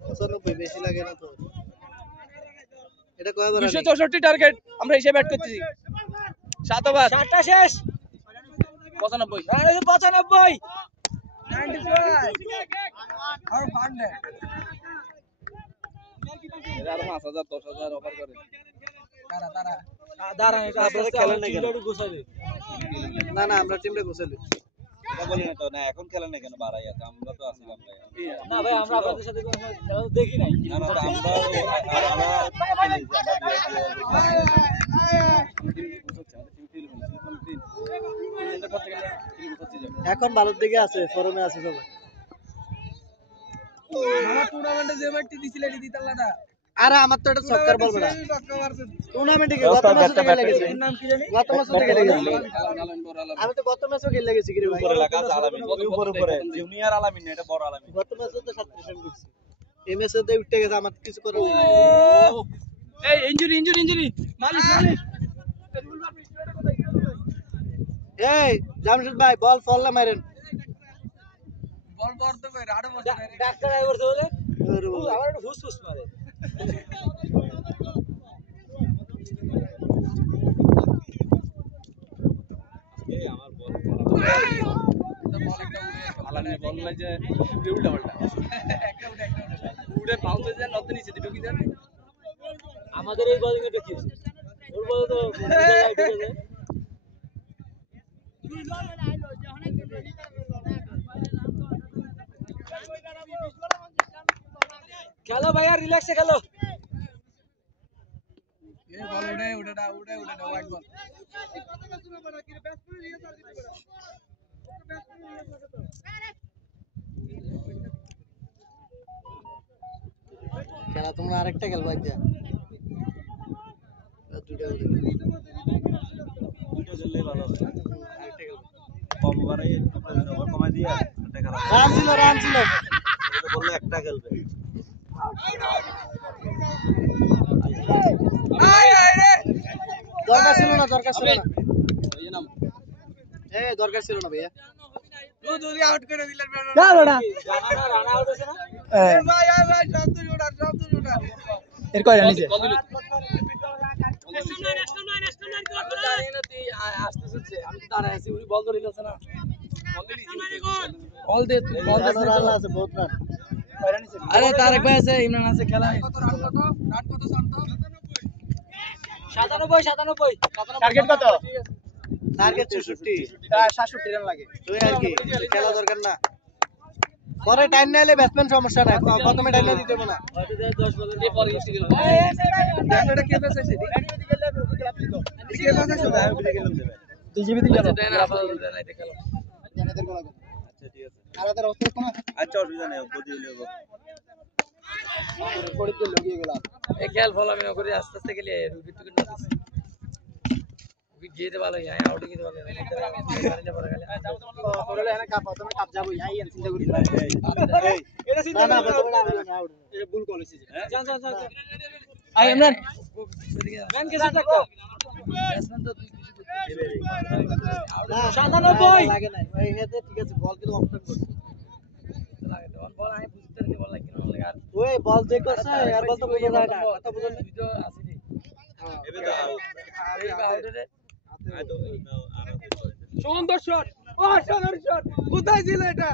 95 বেশি লাগে না তো। এটা কয়বার 264 টার্গেট আমরা হিসেবে ব্যাট করতেছি। 7 ওভার, 7টা শেষ। 95 রান হইছে 95 95 আর ফান্ডে আর 5000 10000 অফার করে। তারা তারা দাঁড়া, এটা আপনারা খেলেন না কেন? না না, আমরা টিমটা গোছালি। এটা বলি না তো, না এখন খেলেন না কেন? বাড়াই আছে, আমরা তো আছিলাম ভাই। না ভাই, আমরা আপনাদের সাথে কোনো খেলা দেখি নাই। না না, এখন ভালোর দিকে আছে, ফরমে আছে সবাই। আমার টুর্নামেন্টে যে ব্যাটটি দিছিল এটি দিতালাটা। আরে আমার তো এটা ছক্কার বল বড়া। টুর্নামেন্টে কি গত ম্যাচে থেকে লেগেছে? এর নাম কি জানি? গত ম্যাচে থেকে লেগেছে। আমি তো গত ম্যাচে খেলে লেগেছি কি রে ভাই? উপরে লাগা আছে আলামিন, উপরে উপরে জুনিয়র আলামিন না, এটা বড় আলামিন। গত ম্যাচে তো 37 রান করছি। এই ম্যাচে তো উঠে গেছে, আমার কিছু করার নেই। এই ইনজুরি ইনজুরি ইনজুরি মালিশ মালিশ। এই জামশেদ ভাই, বল ফললে মারেন। বল করতে কই রাডো বসে ডাক্তার আই করতে বলে আবার একটু হুস হুস মারে। এই আমার বল আলানে বল নাই যে উল্টা উল্টা একটা উড়ে বাউন্স হয়ে যায়, নতে নিচে ঢুকে যায়। আমাদের এই বলিং এটা কি? ওর বল তো ঢুকে যায়, ঢুকে যায়। খেলো ভাইয়া, রিল্যাক্সে খেলো। এই বল উড়ে উড়েটা উড়ে উড়েটা হোয়াইট বল। খেলা তোমরা আরেকটা খেলবো আজকে। দুইটা দুটো খেললেই ভালো হবে। আরেকটা খেলবো। কম ওভারে ওভার কমাই দিয়ে একটা খেলা রান ছিল, রান ছিল। এটা বললে একটা খেলবে। দরকার ছিল না দরকার ছিল না দরকার ছিল না ভাইয়া এর কয়টা নিচে আছে বহুত রান আরে তারেক ভাই আছে ইমরান আছে খেলা 97 টার্গেট কত টার্গেট 64 67 রান লাগে তুই আর কি খেলা দরকার না পরে টাইম না এলে ব্যাটসম্যান সমস্যা নাই প্রথমে টাইম না দিতে হবে না তুই জিবি দিই আচ্ছা ঠিক আছে আলাদা অবস্থা কোন আচ্ছা অসুবিধা নেই বুঝিয়ে নেব পড়ে তো লগিয়ে গেল এই খেল ফল আমি করে আস্তে আস্তে গেলে রুবিট টুকিট না উইকেট যেতে ভালো হয় আউট যেতে ভালো হয় পড়লে এনে কাপ তুমি কাপ যাবো আই এন চিন্তা করি না না প্রথমে না আউট এটা ভুল করেছিস যান আই ইমরান ম্যান কে সাথে একটা ব্যাটসম্যান তো লাগে না এই হেতে ঠিক আছে বল কিন্তু অফ করছে লাগে বল আমি বুঝতে পারি বল লাগে না লাগে আর ওই বল যে করছে আর বল তো বোঝা যায় না কথা বুঝুন ভিডিও আসেনি এবে তো এই আউটে আয় তো সুন্দর শট ও সুন্দর শট কোথায় ছিল এটা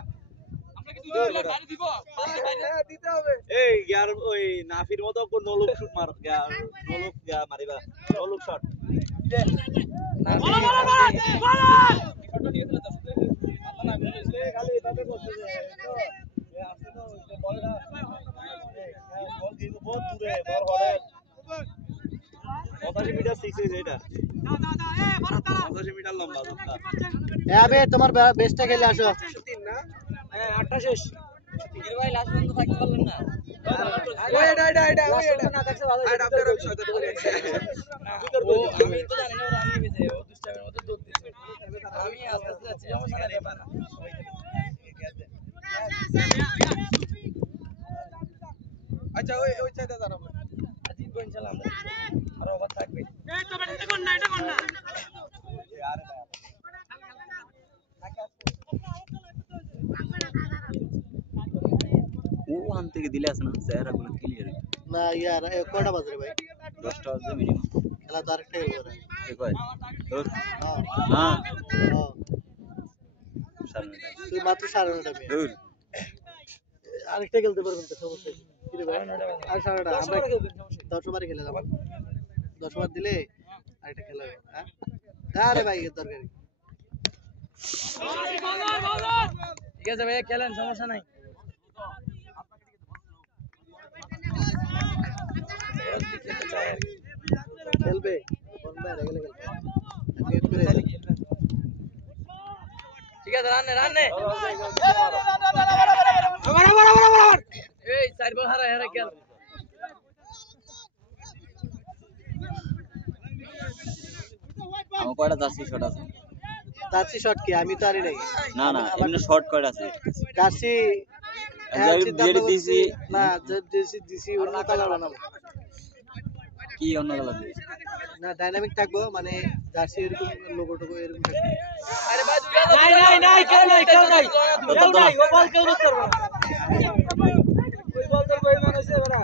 আমরা কি দুজন মিলে গাড়ি দিব হ্যাঁ দিতে হবে এই ইয়ার ওই নাফির মতো কোন নলুক শুট মার নলুক মারিবা নলুক শট তোমার বেস্টটা খেলে আসো হ্যাঁ 8টা শেষ ভাই লাস্ট পর্যন্ত থাকতে পারলেন না আমি তো জানি না রান নেমেছে ও দুষ্টামের মতো দৌড় দিচ্ছে আমি আস্তে আস্তে যাচ্ছি সমস্যা নাই রে পানা আচ্ছা ওই চাইতে দাঁড়াবো জিতবো ইনশাআল্লাহ আমরা আর ওভার থাকবে এই তো এটা কোন না আরে ভাই ওখান থেকে দিলে আছে না চেহারাগুলো ক্লিয়ার না ইয়ার কয়টা বাজে ভাই 10টা বাজে মিনিমাম খেলা তো আরেকটা খেলবো রে ঠিক হয় তোর হ্যাঁ হ্যাঁ হ্যাঁ সামনে তুই মাত্র 9:30 মিনিট দূর আরেকটা খেলতে পারবেন তো সমস্যা কি রে ভাই আর 9:30 আমরা 10 ওভারে খেলে যাব 10 ওভার দিলে আরেকটা খেলা হবে হ্যাঁ আরে ভাই এর দরকার ঠিক আছে ভাই খেলেন সমস্যা নাই খেলবে কোন বাইরে গেলে খেলবে নেট করে ঠিক আছে রান এই চার বল হারা খেল আমার কয়টা জার্সি শট আছে জার্সি শট কি আমি তো আনি নাই না না এমনি শট কয়টা আছে জার্সি যেটা দিছি না দিছি অন্য কালার বানাবো কি অন্য কালার দিছি না ডাইনামিক থাকবো মানে জার্সি এরকম লোগো টোগো এরকম থাকবে আরে ভাই নাই খেল নাই ও বল কেউ করতে পারবে ওই বল তো কই মানুষে বড়া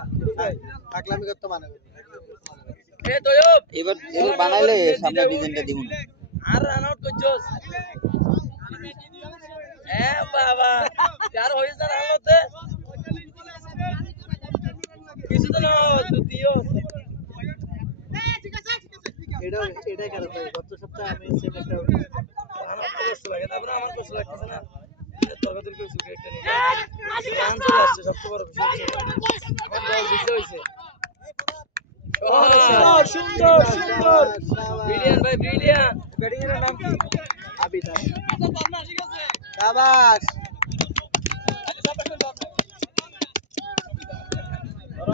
পাগলামি করতে মানাবে এ দয়ব এবার বানাইলে সামনে ডিজাইনটা দিব না আর রান আউট করছস এ বাবা यार হইছ না হালতে কিছু তো না দিও এটাই কারণ গত সপ্তাহে আমি সেম একটা আমার তো কষ্ট লাগে তারপরে আমার কষ্ট লাগতেছে না তরকারি কইছো একটা নিয়ে রান চলে আসছে সবচেয়ে বড় বিষয় আমার বল দিতে হইছে সুন্দর ব্রিলিয়ান্ট ভাই ব্রিলিয়ান্ট ব্যাটিং এর নাম কি আবিদ শাবাশ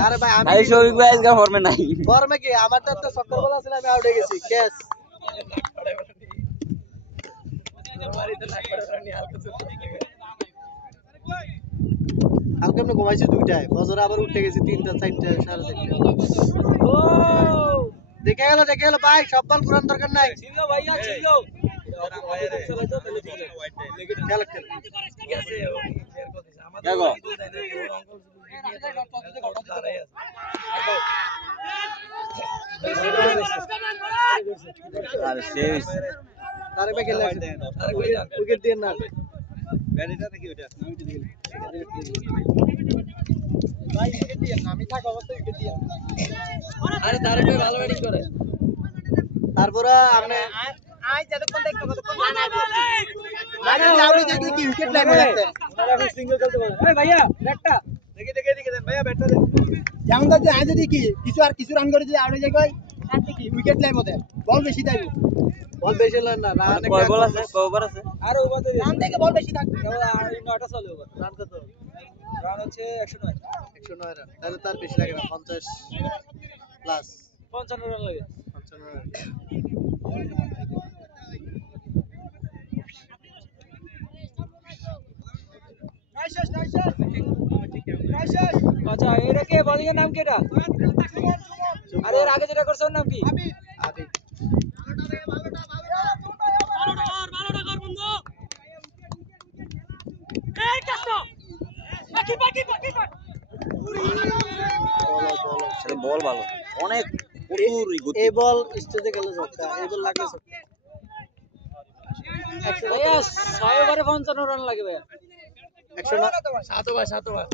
আরে ভাই আমি ভাই শফিক ভাই আজকে ফর্মে নাই ফর্মে কি আমার তো সক্কর বল আছে আমি আউট হয়ে গেছি ক্যাচ কালকে আমরা ঘুমাইছি 2টায় ফজরে আবার উঠে গেছি 3টা 4টা 4:30 দেখে গেল ভাই, সব বল পুরান দরকার নাই। ছিলো ভাইয়া ছিলো খেল দেখো আরে শেষ তারে ভাই খেলে উইকেট দিয়ে না। ব্যাটিটা নাকি ওটা ভাই উইকেট দিয়ে না, আমি থাকা অবস্থায় উইকেট দিয়ে। আরে তারেক ভাই ভালো ব্যাটিং করে। তারপরে আপনি যতক্ষণ দেখতে কতক্ষণ না আউট দেখি কি উইকেট লাইনে রাখতে সিঙ্গেল খেলতে পারে। এই ভাইয়া ব্যাটটা দেখে দেন ভাইয়া ব্যাটটা দেন যেমন তো আজ দেখি কিছু রান করে যদি আউট হয়ে যায় আর কি উইকেট লাইন মতে বল বেশি থাকবে বল বেশি হলেন না, রান কয় বল আছে কয় ওভার আছে আর ওভার দিয়ে রান থেকে বল বেশি থাকবে নয়টা চলে ওভার। রান কত? রান হচ্ছে 109 109 রান। তাহলে তার বেশি লাগে না, 50 প্লাস 55 রান লাগে। 55 রান। আচ্ছা এটা কে বোলিং এর নাম কি এটা? আরে এর আগে যেটা করছে ওর নাম কি? আদি বল ভালো অনেক প্রচুর গতি এই বল স্টেজে গেলে ছক্কা, এই বল লাগলে ছক্কা। ভাইয়া 6 ওভারে 55 রান লাগে ভাইয়া। 109 7 ওভার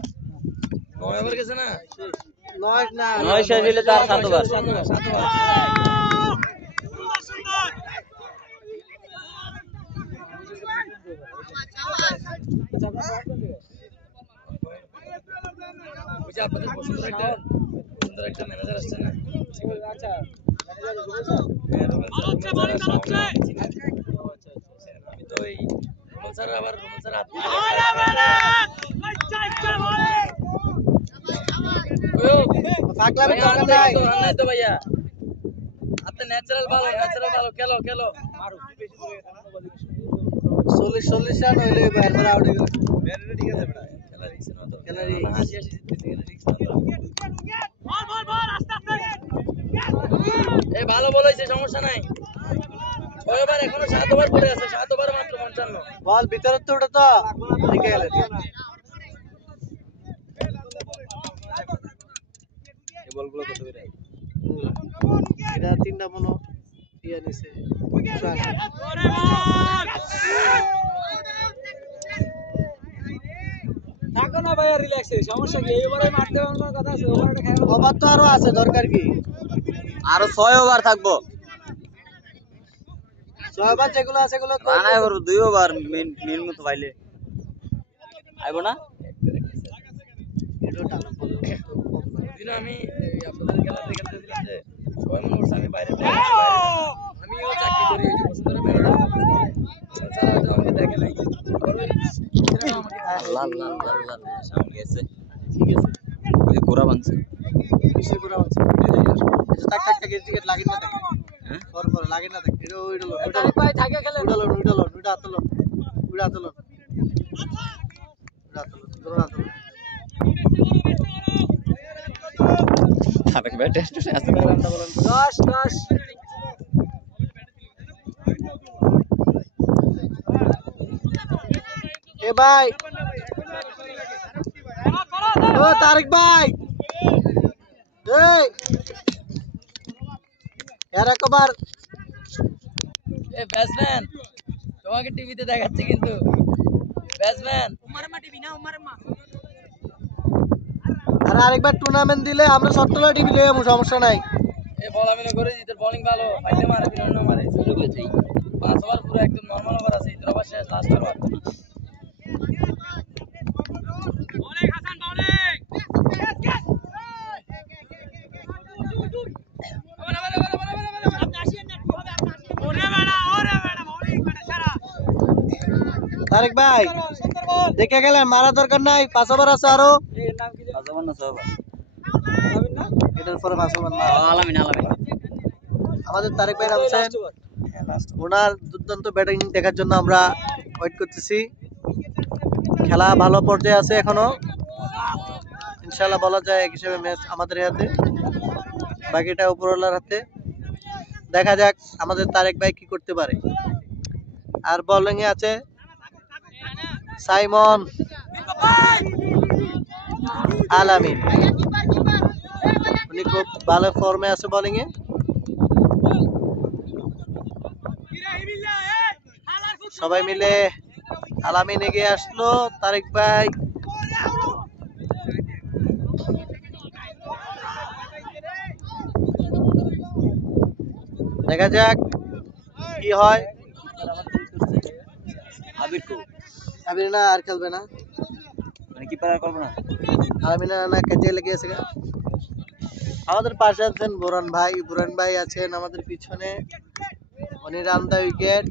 9 ওভার গেছে না? 9 না 9 শেষ হলে তার 7 ওভার। 7 ওভার বুঝা আপনাদের পছন্দের একটা ম্যানেজার আসছে না? আচ্ছা আমি তো এই রুমন স্যার আবার রুমন স্যার পাগলামি দরকার নাই। তো ভাইয়া আপনি ন্যাচারাল ভালো খেলো 40 রান হইলে এরপর আউট হয়ে গেল। ব্যাটিটা ঠিক আছে বেটা খেলা রিস্ক না তো খেলা risk। 80 জিততে গেলে রিস্ক না তো। এই ভালো বল হইছে, সমস্যা নাই। 6 ওভার এখনো 7 ওভার পড়ে আছে, 7 ওভার মাত্র 55। বল ভিতরে তো ওটা তো দেখে গেলেন। এই বলগুলো কত করে এটা 3টা মনো ইয়া নিছে। থাকো না ভাইয়া রিল্যাক্সে, সমস্যা কি? এই ওভারে মারতে পারবার কথা আছে, ওভারটা খেলা ওভার তো আরো আছে, দরকার কি? আরো 6 ওভার থাকবো। 6 ওভার যেগুলো আছে সেগুলো রান আইব 2 ওভার মেন মতো পাইলে আইব না। দিন আমি আপনাদের খেলা দেখতেছিলাম যে সবাই মনে করছে আমি বাইরে আমিও চাকরি করি, এই যে বসুন্ধরা ম্যানেজার স্যার হয়তো আমাকে দেখে নাই। আল্লাহ আল্লাহ আল্লাহ সামনে গেছে ঠিক আছে ওই গোরা বানছে কিসের করে আছে? টাক টাক টাক টিকেট লাগি না থাকে। হ্যাঁ পর লাগি না থাকে। এটা ওইটা ভাই থাকে খেলে উইটা আতলো আরেক ব্যাটে আছে 10 এ ভাই, ও তারেক ভাই, এই এর একবার এ ব্যাটসম্যান তোমাকে টিভিতে দেখাচ্ছে কিন্তু ব্যাটসম্যান আর আরেকবার টুর্নামেন্ট দিলে আমরা 17 টিভি লয়ে যাবো, সমস্যা নাই। এ বল আমি করে দিই, তোর বোলিং ভালো, ফাইলে মারে দিন অন্য মারে সুযোগ হয়েছে। 5 ওভার পুরো একদম নরমাল ওভার আছে, ইতর ওভার শেষ, লাস্ট ওভার। তারেক ভাই দেখে গেলেন, মারা দরকার নাই, 5 ওভার আছে আরো। এর নাম কি? আজমান না সব আলামিন না? এটার পরে 5 ওভার না। আলামিন আমাদের তারেক ভাই নামছেন, লাস্ট ওভার। ওনার দুর্দান্ত ব্যাটিং দেখার জন্য আমরা ওয়েট করতেছি। খেলা ভালো পর্যায়ে আছে এখনো, ইনশাআল্লাহ বলা যায় এক হিসেবে ম্যাচ আমাদের হাতে। বাকিটা উপরওয়ালার হাতে। দেখা যাক আমাদের তারেক ভাই কি করতে পারে। আর বোলিং এ আছে সাইমন আলামিন, উনি খুব ভালো ফর্মে আছে বোলিং এ। সবাই মিলে আলামিন এগিয়ে আসলো, তারেক ভাই দেখা যাক কি হয়। আবির না আর খেলবে না, মানে কি পারা করবো না। আলামিন না কেটে লেগে আছে। আমাদের পাশে আছেন বুরান ভাই, বুরান ভাই আছেন আমাদের পিছনে, উনি রান দা উইকেট।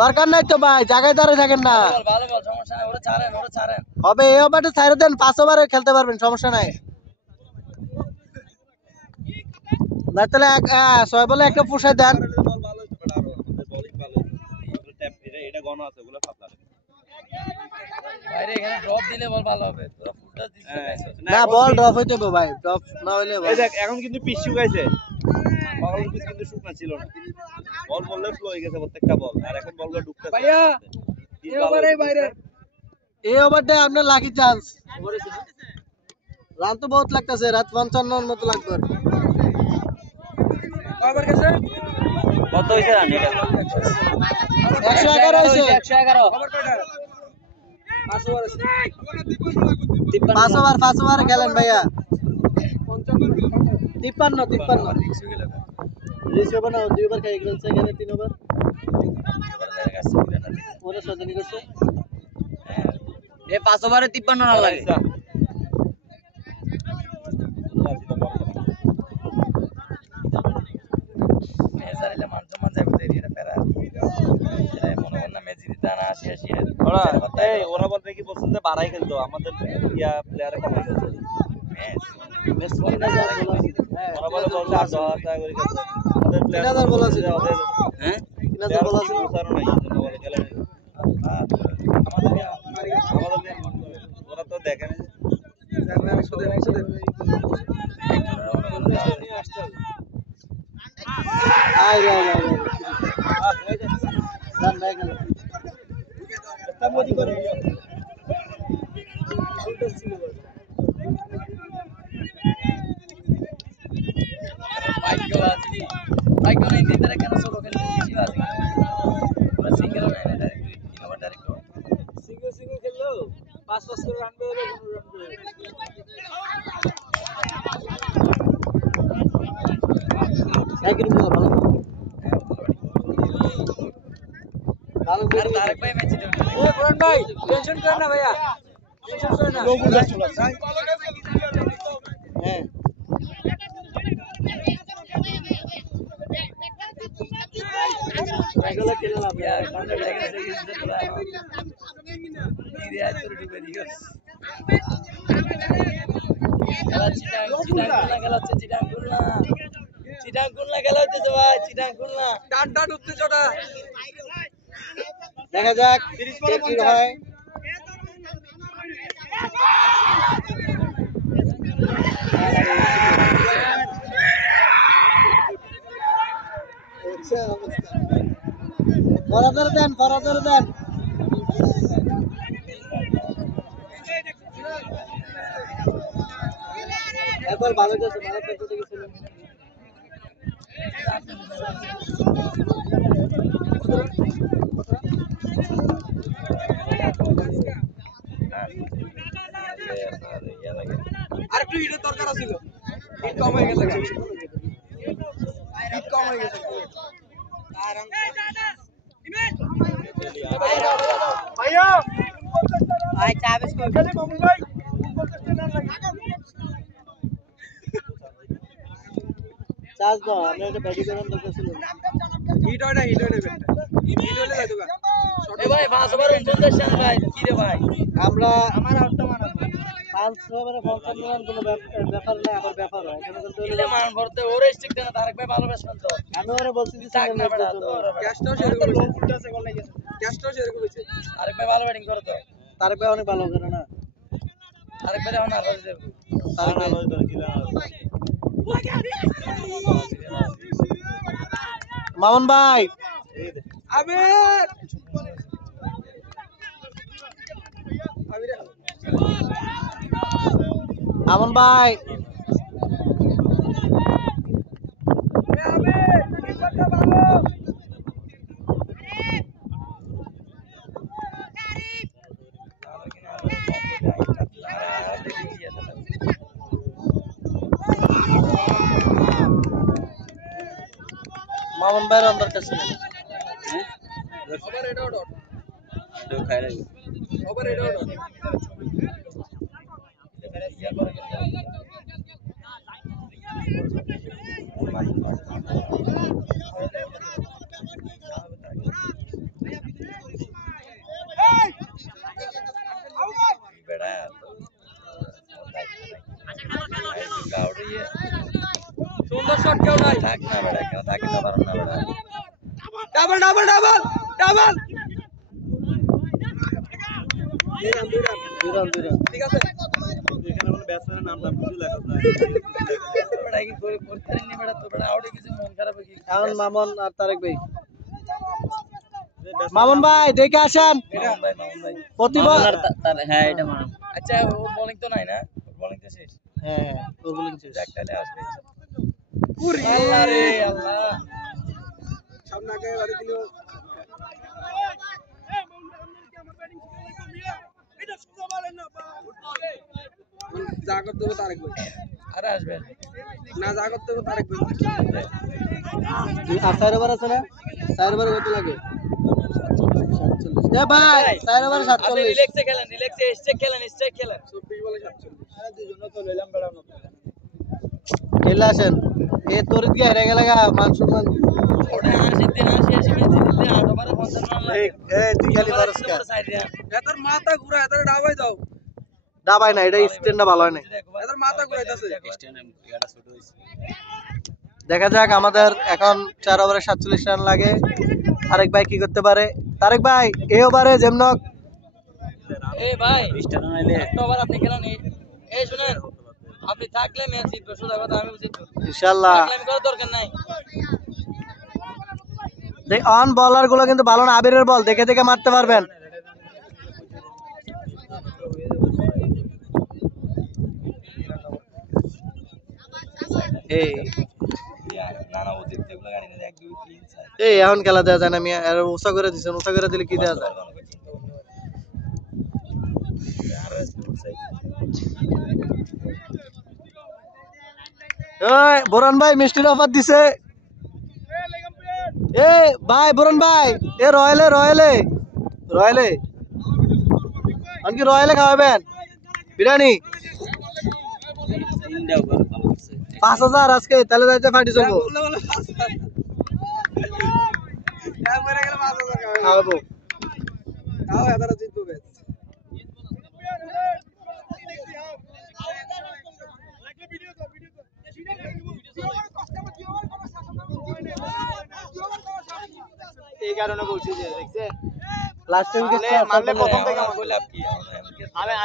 দরকার নাই তো ভাই, জায়গায় দাঁড়িয়ে থাকেন না, ভালো বল, সমস্যা নাই, ওরা ছাড়েন হবে এই ওভারটা ছাইড়ে দেন, 5 ওভারে খেলতে পারবেন, সমস্যা নাই। না তাহলে 6 বলে একটা পুষায় দেন। এটা গণ আছে ওগুলো পাতলা বাইরে এখানে ড্রপ দিলে বল ভালো হবে, তোরা ফুলটা দিছিস না বল ড্রপ হইতে হবে ভাই, ড্রপ না হইলে এই দেখ এখন কিন্তু পিচ শুকাইছে, পাগল পিচ কিন্তু শুকনা ছিল না, বল বললে ফ্লো হয়ে গেছে প্রত্যেকটা বল, আর এখন বলগুলো ঢুকতেছে ভাইয়া এই ওভারে বাইরে এই ওভারটা আপনার লাকি চান্স। রান তো বহুত লাগতেছে, রাত 55 মতো লাগবে। কয়বার গেছে? কত হয়েছে রান এটা? 111 হয়েছে। 111। ওভার কয়টা? 5 ওভার আছে। 5 ওভার খেলেন ভাইয়া। 53 রিস হবে না, 2 ওভার খেলে গেছে, এখানে 3 ওভার ওরা সজনি করছে। এ 5 ওভারে 53 রান লাগে। মেজারিলে মানতে যাবে এরিয়াটা ফেরা এরা মনে হয় না মেজি দিতে না আসি ওরা এই ওরা বলতে কি বলছে যে বাড়াই খেলতো, আমাদের ইয়া প্লেয়ারে কমাই খেলতো, ম্যাচ বল না ওরা বলে বলছে 10,000 টাকা করে খেলতো, আমাদের 3000 বল আছে, ওদের হ্যাঁ 3000 বল আছে। উসারও নাই, এজন্য বলে খেলে নাই। আমাদের ওরা তো দেখে না। আই রান ব্যাক মোদি করে ভাগ্য নাই দিন তারা কেন সরো খেলে বেশি আছে পুরো সিঙ্গেল নাই না ডাইরেক্ট 3 ওভার ডাইরেক্ট সিঙ্গেল খেললো 5 করে রান পেয়ে 15 রান পেয়ে একই রকম ভালো ভালো আর তারেক ভাই ম্যাচ জিতে ও বুরান ভাই টেনশন করেন না ভাইয়া, টেনশন করেন না। হ্যাঁ এগুলো খেলে লাভ ইয়া কানে লাগে সে ইজ্জত তোলা নিরে আই তোর ঢুকে দিগস খেলা চিটাং খেলা হচ্ছে চিটাং খুলনা খেলা হচ্ছে ভাই, চিটাং খুলনা টান উঠতে চড়া। দেখা যাক কি হয়। ফরাদর দেন একবার ভালো যাচ্ছে, ভালো করতে গেছিল। আর একটু হিটের দরকার ছিল, হিট কম হয়ে গেছে, ভাইয়া ভাই চা বিস্কুট মামুন ভাই 50 টাকা লাগে চার্জ দাও, আমরা এটা ব্যাটিং করার দরকার ছিল। হিট হয় না হিট হলে যাইতো গা এ ভাই 5 ওভার 49 রান ভাই, কি রে ভাই আমরা আমার আউটটা মারা 5 ওভারে 55 রান কোনো ব্যাপার না, আবার ব্যাপার হয় এখানে কিন্তু কিলে মান করতে ওরে স্টিক দেনা, তারেক ভাই ভালো ব্যাটসম্যান তো আমি ওরে বলছি যে চাক না বেড়া তো ক্যাশটাও সেরকম হইছে, উল্টাছে গোল লাগেছে, ক্যাশটাও সেরকম হইছে। তারেক ভাই ভালো ব্যাটিং করে তো, তারেক ভাই অনেক ভালো করে না, তারেক ভাই এখন আর দেব তারেক ভাই মামুন ভাই মামুন ভাই মামুন ভাইয়ের অন্তর কাছে খাই রাখি সুন্দর শট কেউ নাই থাক না বেটা কেউ থাকে না পারো না বেটা ডাবল ডাবল ডাবল ডাবল ঠিক আছে এখানে বলে ব্যাটসম্যানের নামটা বুঝু লাগা বেটা কি করে করতে নি বেটা তো বেটা আউটে কিছু মন খারাপ কি এখন মামুন আর তারেক ভাই মামুন ভাই দেখে আসেন মামুন ভাই প্রতিবার হ্যাঁ এটা মানে আচ্ছা ওর বোলিং তো নাই না ওর বোলিং তো শেষ হ্যাঁ ওর বলিং শেষ যাক তাহলে আসবে আল্লাহ রে আল্লাহ সামনে আগে বাড়ি দিল যা করতে হবে তারেক ভাই আরে আসবে না যা করতে হবে তারেক ভাই আর চার ওভার আছে না চার ওভার কত লাগে এ ভাই চার ওভার আপনি 47 রিল্যাক্সে খেলেন রিল্যাক্সে স্ট্রেক খেলেন 24 বলে 47 আরে দুজনে তো লইলাম বেড়া নতুন খেলে আসেন এ তোর দিয়ে হেরে গেলে গা মান সম্মান ওটা 80 মিনিট জিততে 8 ওভারে 55 রান লাগে এই তুই খালি পারস কা এটার মাথা ঘুরা এটার ডাবাই দাও দাবাই না এটা স্ট্যান্ডটা ভালো হয় না এটার মাথা ঘুরাইতাছে এটা ছোট হইছে দেখা যাক আমাদের এখন 4 ওভারে 47 রান লাগে আরেক ভাই কি করতে পারে তারেক ভাই এই ওভারে যেমনক এই ভাই 20 রান আইলে একটা ওভার আপনি খেলেন এই শুনেন আপনি থাকলে ম্যাচ জিতবে সোজা কথা আমি জিতবো ইনশাআল্লাহ ক্লেম করার দরকার নাই দেখ অন বলার গুলো কিন্তু ভালো না আবিরের বল দেখে দেখে মারতে পারবেন এই না না অতিরিক্ত এগুলো গাড়ি নিয়ে 1 2 3 4 এই এখন খেলা দেওয়া যায় না আমি আর উঁচা করে দিছেন উঁচা করে দিলে কি দেওয়া যায় ওই বোরন ভাই মিষ্টির অফার দিছে এ ভাই বোরন ভাই এ রয়েলে আনকি রয়েলে খাওয়াবেন বিরিয়ানি 5000 আজকে তাহলে যাইতে ফাটি যাবো একবারে গেলে 5000 খাওয়াবো তাও এদারা জিতবো ম্যাচ এই কারণে বলছি যে দেখছে লাস্ট উইকেট মারলে প্রথম থেকে আমার বলে আপনি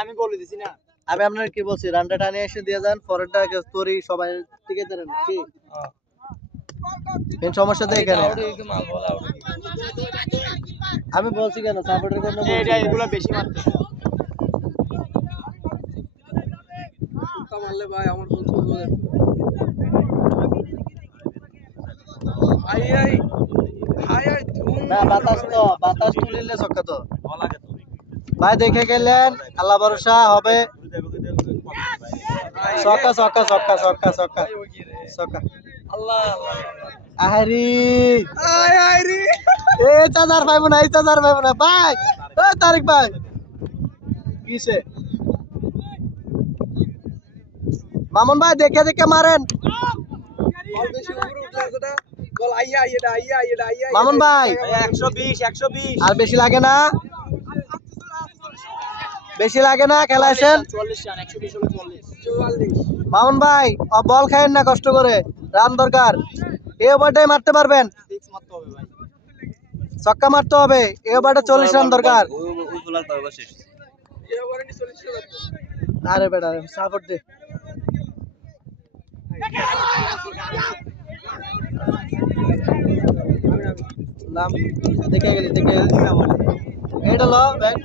আমি বলে দিছি না আমি আপনার কি বলছি রানটা টানে এসে দিয়ে যান পরেরটা তোরই সবাই টিকে দেন কি কোন সমস্যা দেই এখানে আউটে কি মাল বলা আউটে আমি বলছি কেন সাপোর্টের জন্য এটা এগুলো বেশি মারতে মারলে ভাই আমার কোন চলবো আই আই আই আই না বাতাস তুলিলে ছক্কা তো ভাই দেখে গেলেন আল্লাহ ভরসা হবে ছক্কা আল্লাহ আহারি আই রে এ চাচার পাইবো না ভাই ও তারিক ভাই কিসে মামুন ভাই দেখে দেখে মারেন বল বেশি উপরে উঠলে সেটা বল আইয়া মামুন ভাই 120 আর বেশি লাগে না খেলা আছেন 40 রান 120 হলো 44 মামুন ভাই বল খায়েন না কষ্ট করে রান দরকার এই ওভারটাই মারতে পারবেন 6 মারতে হবে ভাই ছক্কা মারতে হবে এই ওভারটা 40 রান দরকার ওই বলার পারবা শেষ এই ওভারে 40 রান আরে বেটা সাপোর্ট দে নাম দেখে গেলি এটা লো ব্যাগ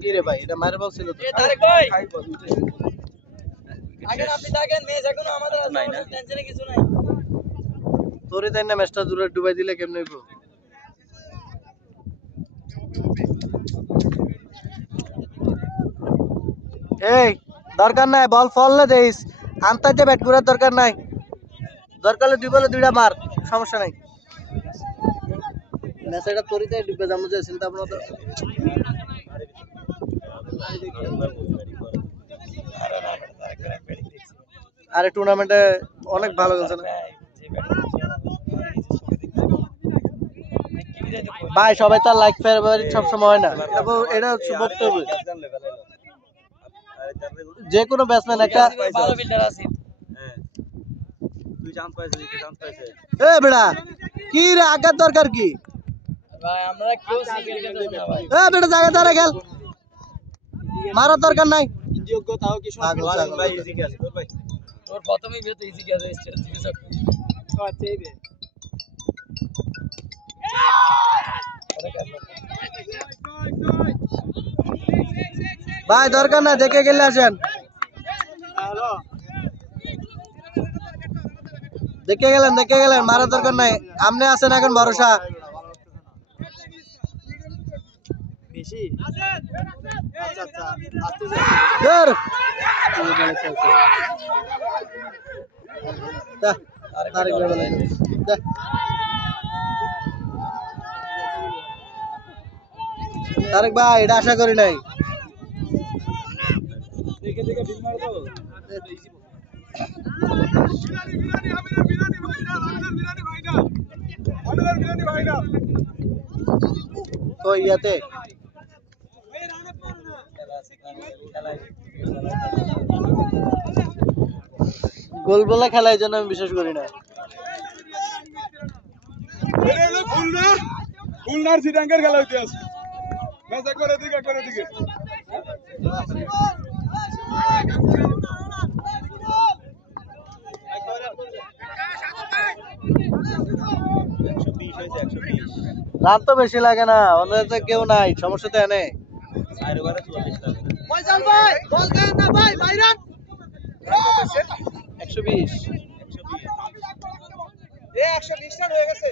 কি রে ভাই এটা মায়ের বল ছিল তো তারেক ভাই আগে আপনি দেখেন ম্যাচ এখনো আমাদের আছে নাই না। টেনশনে কিছু নাই তোরে তাই না ম্যাচটা দূরে ডুবাই দিলে কেমনে হইব এই দরকার নাই বল ফললে দেইস আন্তাজে ব্যাট করার দরকার নাই দরকার হলে দুই বলে দুইটা মার সমস্যা নাই ম্যাচটা তোরিতে ডুবে যাবো যে চিন্তা ভাবনা তো আরে টুর্নামেন্টে অনেক ভালো খেলছে না ভাই সবাই তো লাইক ফেভারিট সব সময় হয় না এটা হচ্ছে বক্তব্য যে কোনো ব্যাটসম্যান একটা ভালো ফিল্ডার আছে তুই চান্স পাইছিস চান্স পাইছিস এ বেড়া কি রে আগার দরকার কি ভাই আমরা কেউ সিঙ্গেল খেলতে না ভাই এ বেটা জায়গা ধরে খেল মারার দরকার নাই যোগ্য তাও কি ভাই ইজি কি আছে তোর ভাই তোর প্রথমেই বিয়ে তো ইজি গেছে স্টেট থেকে সব চাইবে ভাই দরকার না দেখে গেলে আসেন হ্যালো দেখে গেলেন মারার দরকার নাই আমনে আছেন এখন ভরসা বেশি আচ্ছা আচ্ছা আস্তে ধর তারেক ভাই বলে যা। তারেক ভাই এটা আশা করি নাই তো ইয়াতে গোল বলা খেলা এই জন্য আমি বিশ্বাস করি না খুলনার সিটাঙ্গের খেলা হইতে আছে ম্যাচ একবারে দিকে রাত তো বেশি লাগে না ওদের তো কেউ নাই সমস্যা তো এনে আরে বারে 44 টাকা ফয়সাল ভাই বল দেন না ভাই বাইরান 120 এ 120 রান হয়ে গেছে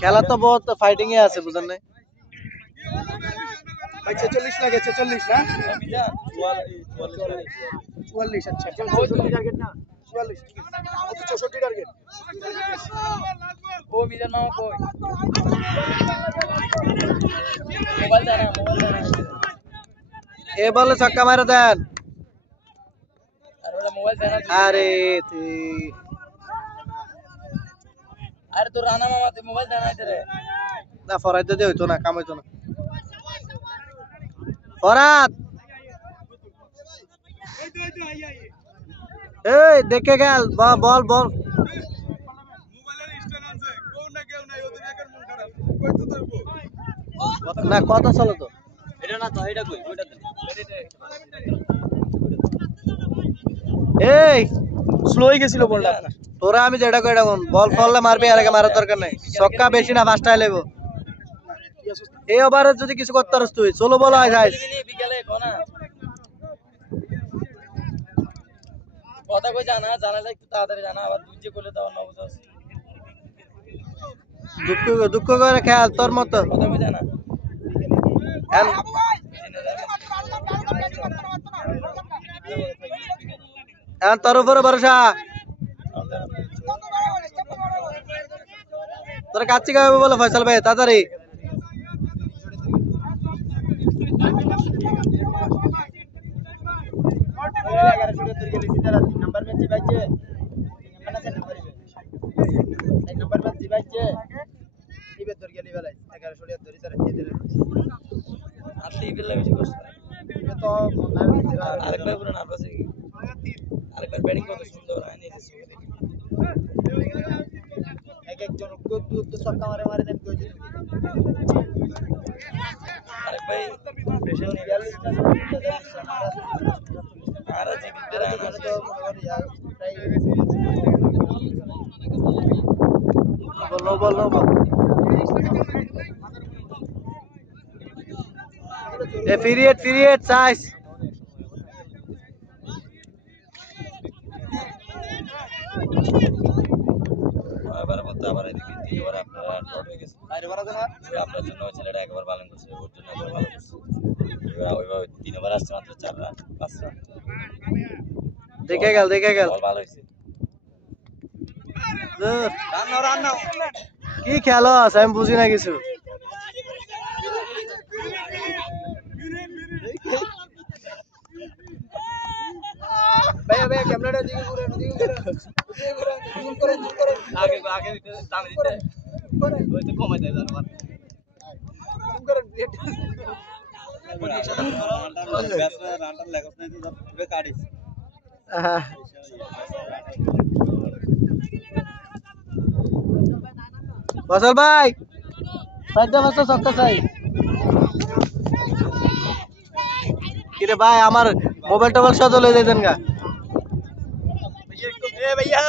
খেলা তো বহুত ফাইটিং এ আছে বুঝেন না ভাই 46 লাগে 46 না 44 44 আচ্ছা 64 টার্গেট না 44 ঠিক আছে 64 টার্গেট ও মিজান মামা কই মোবাইল জানা এ বলে ছক্কা মারা দেন আর ওটা মোবাইল জানা আরে আরে তোর রানা মামা তে মোবাইল জানা রে না ফরাইতে দে হইতো না কাম হইতো না ফরাত এই দেখে গেল বল বল না কথা চলো তো এটা না তো এটা কই ওইটা তো এই স্লো হয়ে গেছিল বলটা আপনার তোরা আমি যেটা কই এটা বল ফললে মারবি আর আগে মারার দরকার নাই ছক্কা বেশি না ফাস্টাই লেবো এই ওভারে যদি কিছু করতে পারছ তুই চলো বল হয় গাইস বিকেলে কোনা কথা কই জানা জানালে একটু তাড়াতাড়ি জানা আবার দুই যে করলে তো অন্য বুঝাস দুঃখ করে খেয়াল তোর মতো কথা কই জানা তোর উপরে ভরসা তোর কাচ্চি খাবে বলো ফয়সাল ভাই তাড়াতাড়ি नंबर में जीवाचे mana se number एक नंबर में जीवाचे इबे তোর গেলি বেলায় 11 ধরি তার এদের আসলে ইবেলা বেশি কষ্ট ইবে তো আরেকবার পুরো না পাসে আরেকবার ব্যাটিং কত সুন্দর হয় নি এক একজন তো ছক্কা মারে দেন কই আরেক ভাই প্রেশার নিয়ে গেল আর যে বিদ্যারা তো মনে করি প্রায় নো বল এ পিরিয়ড সাইজ এবার বলতে আবার এদিকে তিনবার আপনারা ডট হয়ে গেছে আপনার জন্য ওই ছেলেটা একবার বালেন করছে ওর জন্য একবার ভালো করছে এবার ওইভাবে তিনবার আসছে মাত্র 4 রান 5 রান দেখে গেল বল ভালো হয়েছে রান নাও কি খেলো আমি বুঝি না কিছু ভাইয়া ক্যামেরাটা দিকে ঘুরে জুম করে আগে টানে দিতে ওই তো কমাই দেয় জানো জুম করে রানটা লেগস নাই তো কাটিস ফসল ভাই সাইডে বসো ছক্কা চাই কিরে ভাই আমার মোবাইল টোবাইল সব লয়ে যাইতেন গা भैया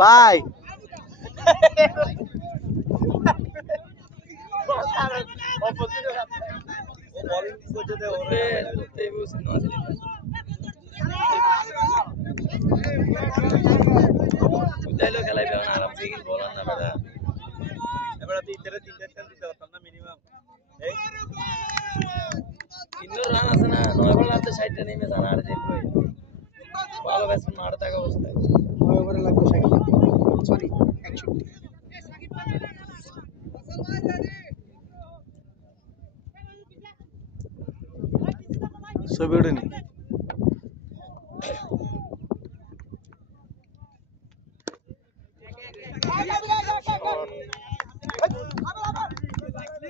ভাই রান আছে না 9 বল আছে 60 টা নেমে জানা আর যে কই ভালো ব্যাটসম্যান মারতে থাকা অবস্থায় 9 ওভারে লাগবে 60 সরি 61 ছবি উঠেনি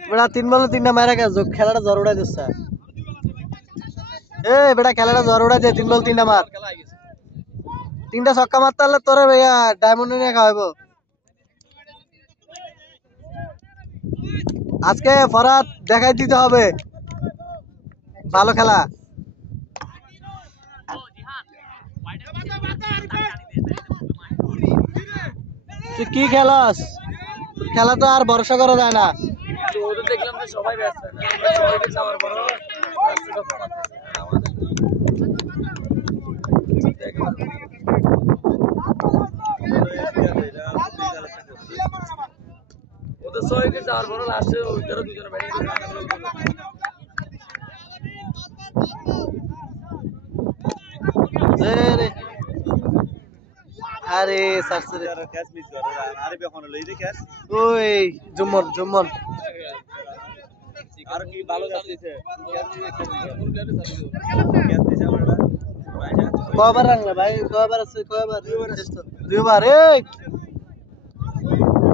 বেটা 3 বলে 3টা মারা গেছে খেলাটা জ্বর উড়াই দিচ্ছে এ বেটা খেলাটা জ্বর উড়াই দে 3 বল 3টা মার 3টা ছক্কা মারতে হলে তোরে ভাইয়া ডায়মন্ড নিয়ে খাওয়াবো আজকে ফরাত দেখাই দিতে হবে ভালো খেলা তুই কি খেলাস খেলা তো আর ভরসা করা যায় না ওদের দেখলাম যে সবাই ব্যাটসম্যান সবাইকে যাওয়ার পর ওদের সবাইকে যাওয়ার পর লাস্টে ওইটারও দুজনে ব্যাটিং রে আরে সারসরে ক্যাচ মিস করে আরে বেখন লই দে ক্যাচ ওই জুম্মন আর কি ভালো ক্যাচ দিছে ক্যাচ দিছে আমরা কয়বার রাখলে ভাই কয়বার আছে কয়বার দুইবার এই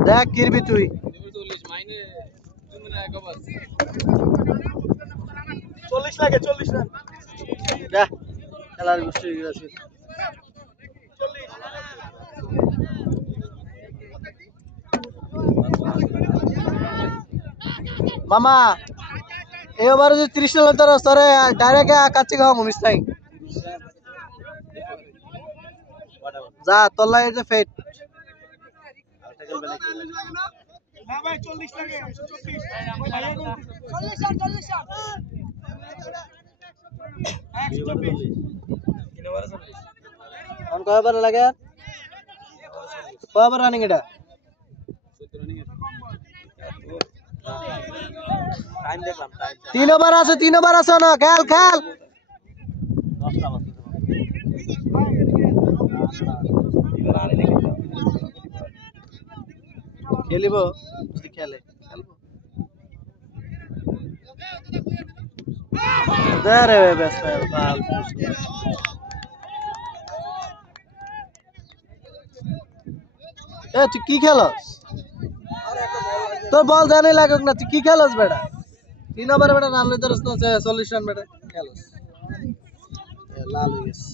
দেখ কিরবি তুই 40 মাইনে তুমি না একবার 40 লাগে 40 রান দেখ খেলার গোষ্ঠী আছে মামা এই ওভারে যদি 30 রান তোর স্তরে ডাইরেক্ট কাচ্চি খাওয়া মুমিস নাই যা তোলা এই যে ফেট না ভাই 40 লাগে 40 অন কয়বার লাগে কয়বার রানিং এটা টাইম দেখলাম টাইম 3 ওভার আছে না খেল 10টা বাজছে খেলিব যদি খেলবো দারে বেস্ট বাল এ তুই কি খেলস তোর বল জানি লাগুক না তুই কি খেলোস বেটা 3 ওভারে বেটা রান লইতে রস না 40 রান বেটা খেলোস লাল হয়ে গেছে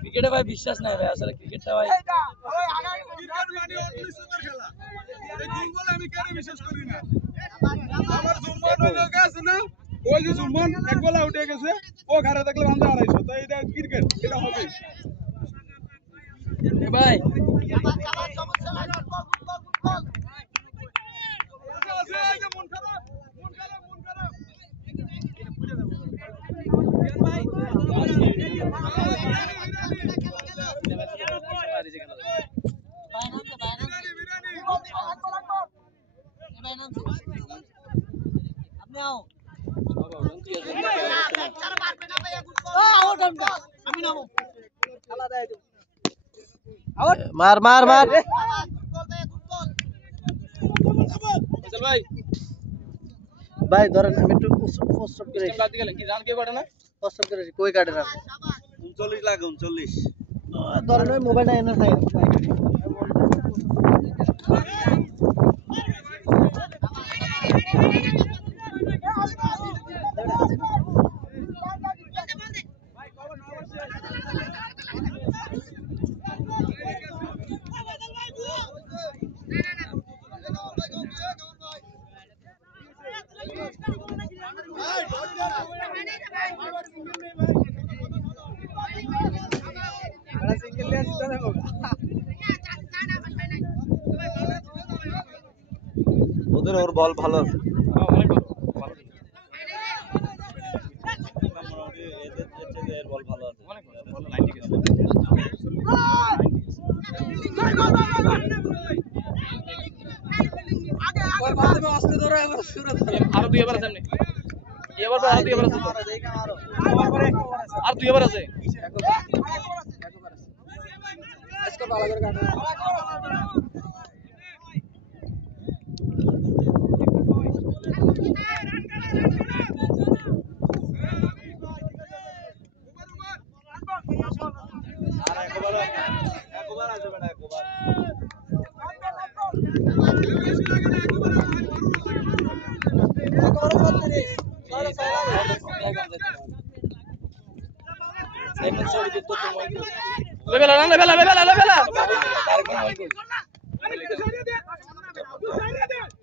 ক্রিকেটে ভাই বিশ্বাস নাই ভাই আসলে ক্রিকেটটা ভাই ওই যে জুম্মন এক বলা উঠে গেছে ও ঘরে থাকলে বান্ধা হারাইছো তাই এটা ক্রিকেট এটা হবে ভাই মার মার মার ভাই ভাই ধরেন আমি একটু পোস্ট করে বাদ দিয়ে গেলেন কি রান কে করে না পোস্ট করে কই কাটে না 39 লাগে 39 ধরেন ওই মোবাইলটা এনে থাকে ওদের ওর বল ভালো আছে অনেক ভালো মোটামুটি এদের থেকে এর বল ভালো আছে অনেক ভালো লাইন ঠিক আছে আরো 2 ওভার আছে এমনি এবার আর 2 ওভার আছে আর 2 ওভার আছে আর একবার আছে বেটা একবার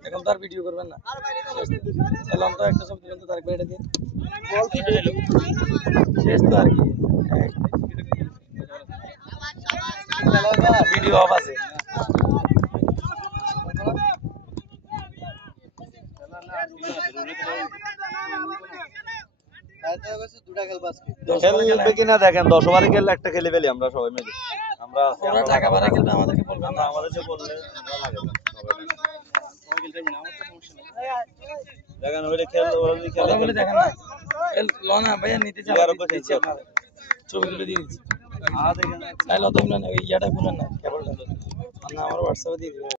এখন তার ভিডিও করবেন না এলাম তো একটা সব দিলেন তো তার বেড়ে দিয়ে শেষ তো আর কি ভিডিও অফ আছে খেলবে কিনা দেখেন 10 ওভারে খেললে একটা খেলে ফেলি আমরা সবাই মিলে আমরা ওরা টাকা ভাড়া খেলবে আমাদেরকে বলবে আমরা আমাদেরকে বললে আমরা লাগে না দেখেন ওইটা খেল ওরা যদি খেলে বলে দেখেন না লনা ভাইয়া নিতে চাই ছবি তুলে দিয়ে দিচ্ছি তাহলে অত ইয়াটা খুলেন না কেবলটা না আমার হোয়াটসঅ্যাপে দিয়ে দিবেন